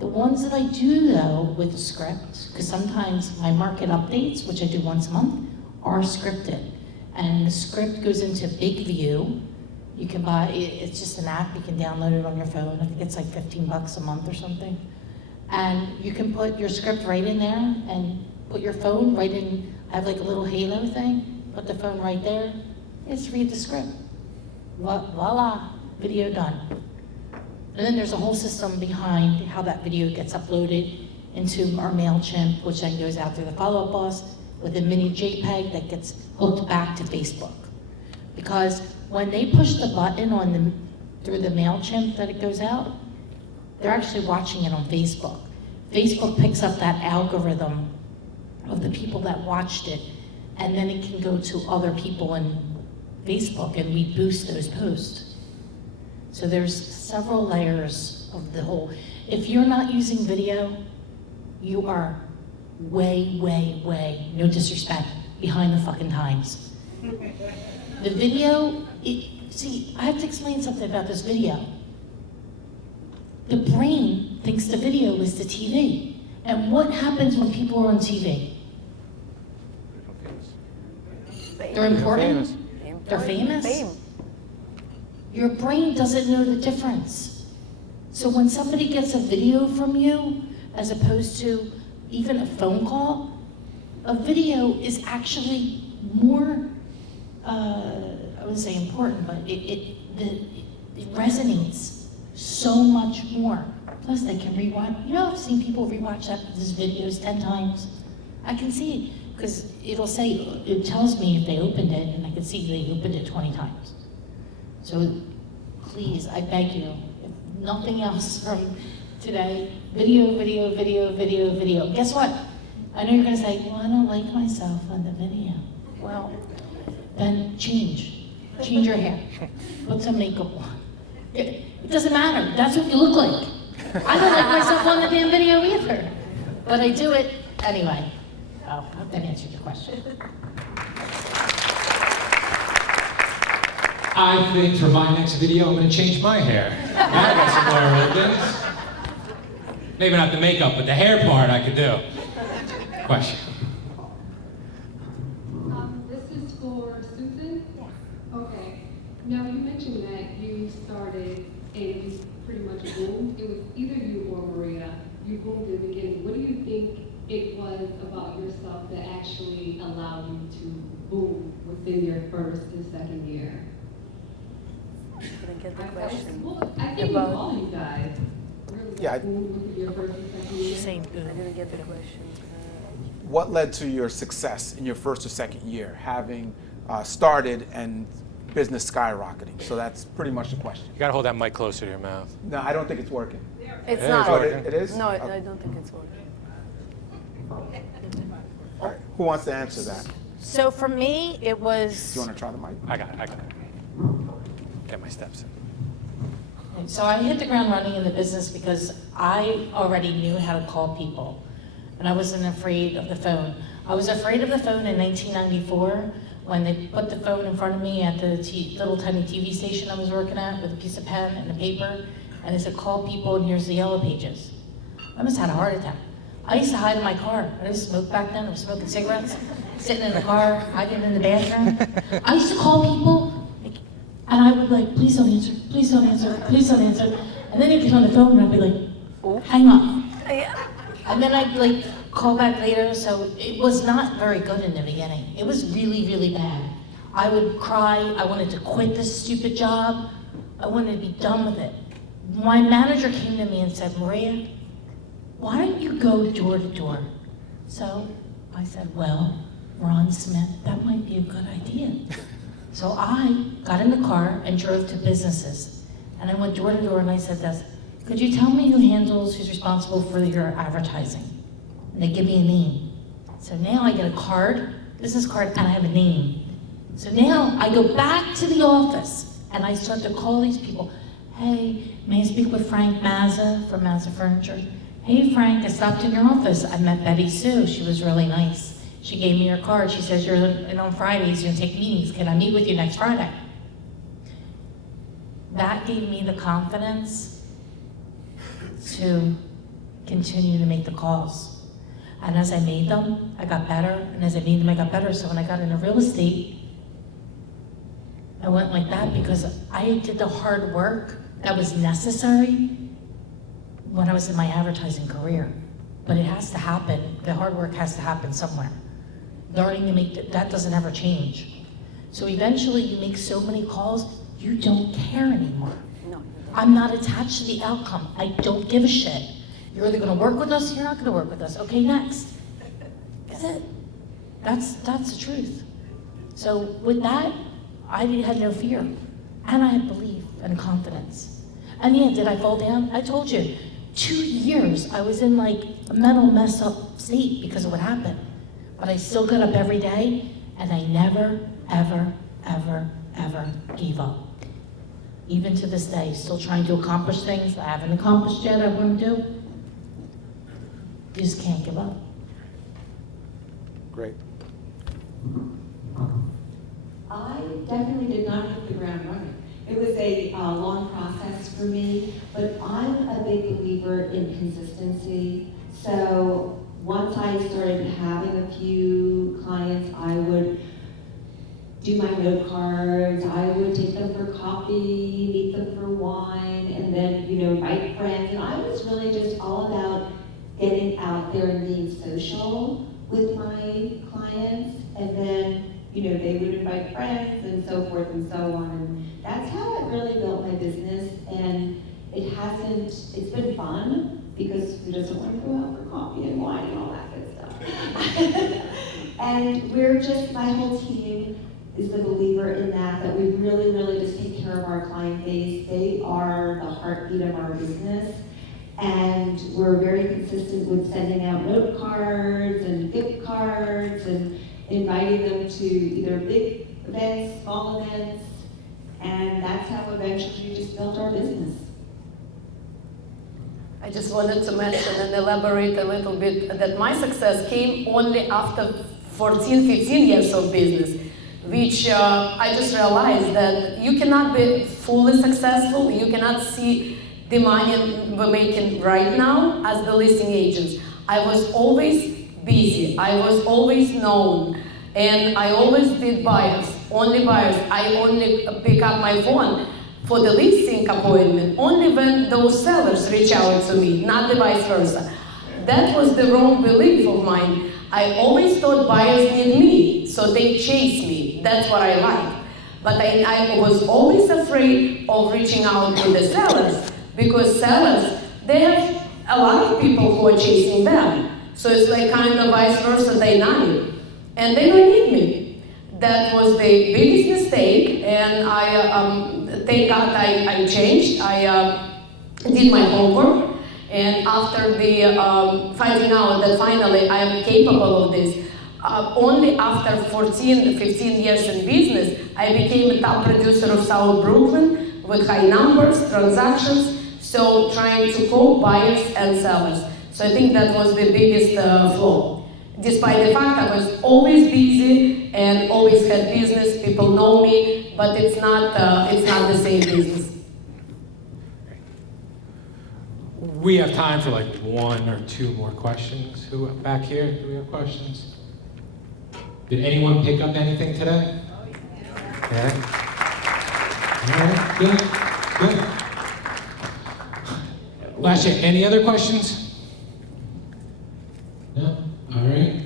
The ones that I do though with the script, because sometimes my market updates, which I do once a month, are scripted. And the script goes into Big View. You can buy, it's just an app, you can download it on your phone. I think it's like $15 a month or something. And you can put your script right in there and put your phone right in, I have like a little halo thing, put the phone right there, just read the script. Voila, video done. And then there's a whole system behind how that video gets uploaded into our MailChimp, which then goes out through the follow-up boss with a mini JPEG that gets hooked back to Facebook. Because when they push the button through the MailChimp that it goes out, they're actually watching it on Facebook. Facebook picks up that algorithm of the people that watched it, and then it can go to other people in Facebook, and we boost those posts. So there's several layers of the whole. If you're not using video, you are way, no disrespect, behind the fucking times. The video, see, I have to explain something about this video. The brain thinks the video is the TV. And what happens when people are on TV? They're important? They're famous? Fame. Your brain doesn't know the difference. So when somebody gets a video from you, as opposed to even a phone call, a video is actually more, I wouldn't say important, but it resonates so much more. Plus they can rewatch. You know, I've seen people rewatch these videos 10 times. I can see it, because it tells me if they opened it, and I can see they opened it 20 times. So please, I beg you, if nothing else from today, video. Guess what? I know you're gonna say, well, I don't like myself on the video. Well, then change your hair, put some makeup on. It doesn't matter, that's what you look like. I don't like myself on the damn video either, but I do it anyway. Oh, I hope that answered your question. I think for my next video, I'm gonna change my hair. I got some more ribbons. Maybe not the makeup, but the hair part I could do. Question. This is for Susan? Yes. Okay. Now, you mentioned that you started and it was pretty much boomed. It was either you actually allow you to boom within your first and second year? I didn't get the question. Well, I think with all you guys, really Yeah, boom within your first and second year. I didn't get the question. What led to your success in your first or second year, having started and business skyrocketing? So that's pretty much the question. You gotta hold that mic closer to your mouth. No, I don't think it's working. It's It not. is working. It is? No, Okay. I don't think it's working. All right. Who wants to answer that? So for me, it Do was, you want to try the mic? I got it. Get my steps in. so I hit the ground running in the business because I already knew how to call people. And I wasn't afraid of the phone. I was afraid of the phone in 1994 when they put the phone in front of me at the little tiny TV station I was working at with a piece of pen and a paper. And they said, call people and here's the yellow pages. I almost had a heart attack. I used to hide in my car. I didn't smoke back then. I was smoking cigarettes, sitting in the car, hiding in the bathroom. I used to call people, and I would be like, please don't answer, please don't answer, please don't answer. And then they'd get on the phone, and I'd be like, hang up. And then I'd like call back later. So it was not very good in the beginning. It was really, really bad. I would cry. I wanted to quit this stupid job. I wanted to be done with it. My manager came to me and said, Maria, why don't you go door to door? So I said, well, Ron Smith, that might be a good idea. So I got in the car and drove to businesses. And I went door to door and I said this, could you tell me who's responsible for your advertising? And they give me a name. So now I get a card, business card, and I have a name. So now I go back to the office and I start to call these people. Hey, may I speak with Frank Mazza from Mazza Furniture? Hey Frank, I stopped in your office. I met Betty Sue, she was really nice. She gave me your card. She says you're in on Fridays, you're gonna take meetings. Can I meet with you next Friday? That gave me the confidence to continue to make the calls. And as I made them, I got better. And as I made them, I got better. So when I got into real estate, I went like that because I did the hard work that was necessary when I was in my advertising career. But it has to happen. The hard work has to happen somewhere. Learning to make that doesn't ever change. So eventually you make so many calls, you don't care anymore. No. I'm not attached to the outcome. I don't give a shit. You're either gonna work with us or you're not gonna work with us. Okay, next. That's it. That's the truth. So with that, I had no fear. And I had belief and confidence. And yeah, did I fall down? I told you, 2 years I was in like a mental mess up state because of what happened. But I still got up every day and I never, ever, ever, ever gave up. Even to this day, still trying to accomplish things I haven't accomplished yet I want to do. You just can't give up. Great. I definitely did not hit the ground running. It was a long process for me, but I'm a big believer in consistency. So once I started having a few clients, I would do my note cards, I would take them for coffee, meet them for wine, and then, invite friends. And I was really just all about getting out there and being social with my clients. And then, they would invite friends and so forth and so on. And that's how I really built my business. And it's been fun because who doesn't want to go out for coffee and wine and all that good stuff? And my whole team is the believer in that we really, really just take care of our client base. They are the heartbeat of our business. And we're very consistent with sending out note cards and gift cards and inviting them to either big events, small events, and that's how eventually we just built our business. I just wanted to mention and elaborate a little bit that my success came only after 14, 15 years of business, which I just realized that you cannot be fully successful, you cannot see the money we're making right now as the listing agents. I was always busy, I was always known, and I always did buyers, only buyers. I only pick up my phone for the listing appointment only when those sellers reach out to me, not the vice versa. That was the wrong belief of mine. I always thought buyers need me, so they chase me. That's what I like. But I was always afraid of reaching out to the sellers, because sellers, they have a lot of people who are chasing them. So it's like kind of vice versa dynamic. And they don't need me. That was the biggest mistake, and thank God I changed. I did my homework, and after finding out that finally I am capable of this, only after 14, 15 years in business, I became a top producer of South Brooklyn with high numbers, transactions, so trying to cope buyers and sellers. So I think that was the biggest flaw. Despite the fact I was always busy and always had business, people know me, but it's not the same business. We have time for like 1 or 2 more questions. Who back here? Do we have questions? Did anyone pick up anything today? Yeah. All right, good, good. Last year, any other questions? No? All right.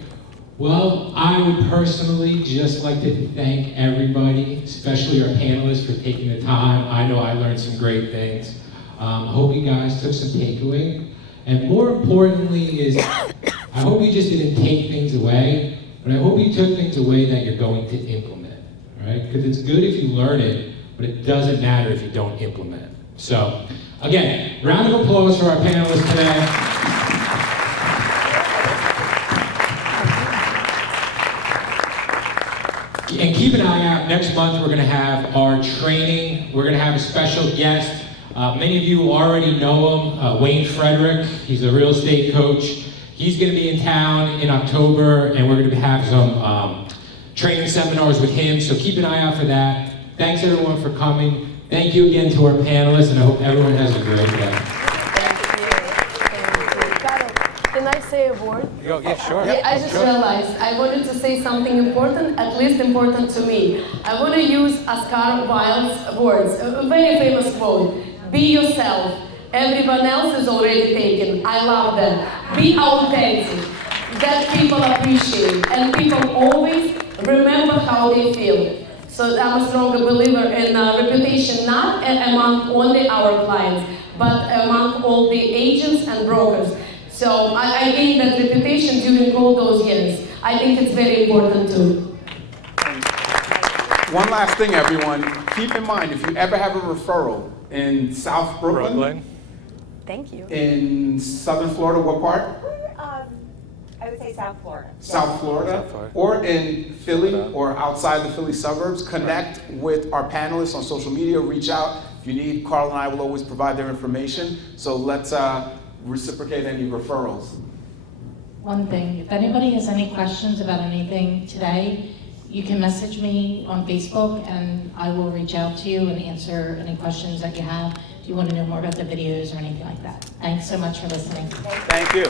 Well, I would personally just like to thank everybody, especially our panelists, for taking the time. I know I learned some great things. I hope you guys took some takeaway. And more importantly is, I hope you just didn't take things away, but I hope you took things away that you're going to implement, right? Because it's good if you learn it, but it doesn't matter if you don't implement it. So, again, round of applause for our panelists today. And keep an eye out, next month we're going to have our training. We're going to have a special guest. Many of you already know him, Wayne Frederick. He's a real estate coach. He's going to be in town in October, and we're going to have some training seminars with him, so keep an eye out for that. Thanks everyone for coming. Thank you again to our panelists, and I hope everyone has a great day. Can I say a word? Yeah, sure. Yeah, I just realized I wanted to say something important, at least important to me. I want to use Oscar Wilde's words, a very famous quote. Be yourself. Everyone else is already taken. I love that. Be authentic. That people appreciate. And people always remember how they feel. So I'm a stronger believer in reputation, not among only our clients, but among all the agents and brokers. So I gained that reputation during all those years. I think it's very important too. One last thing, everyone. Keep in mind, if you ever have a referral in South Brooklyn, Thank you. in Southern Florida, what part? I would say South Florida. South Florida, or in Philly or outside the Philly suburbs, connect with our panelists on social media, reach out. If you need, Carl and I will always provide their information. So let's reciprocate any referrals. One thing, if anybody has any questions about anything today, you can message me on Facebook and I will reach out to you and answer any questions that you have if you want to know more about the videos or anything like that. Thanks so much for listening. Thank you.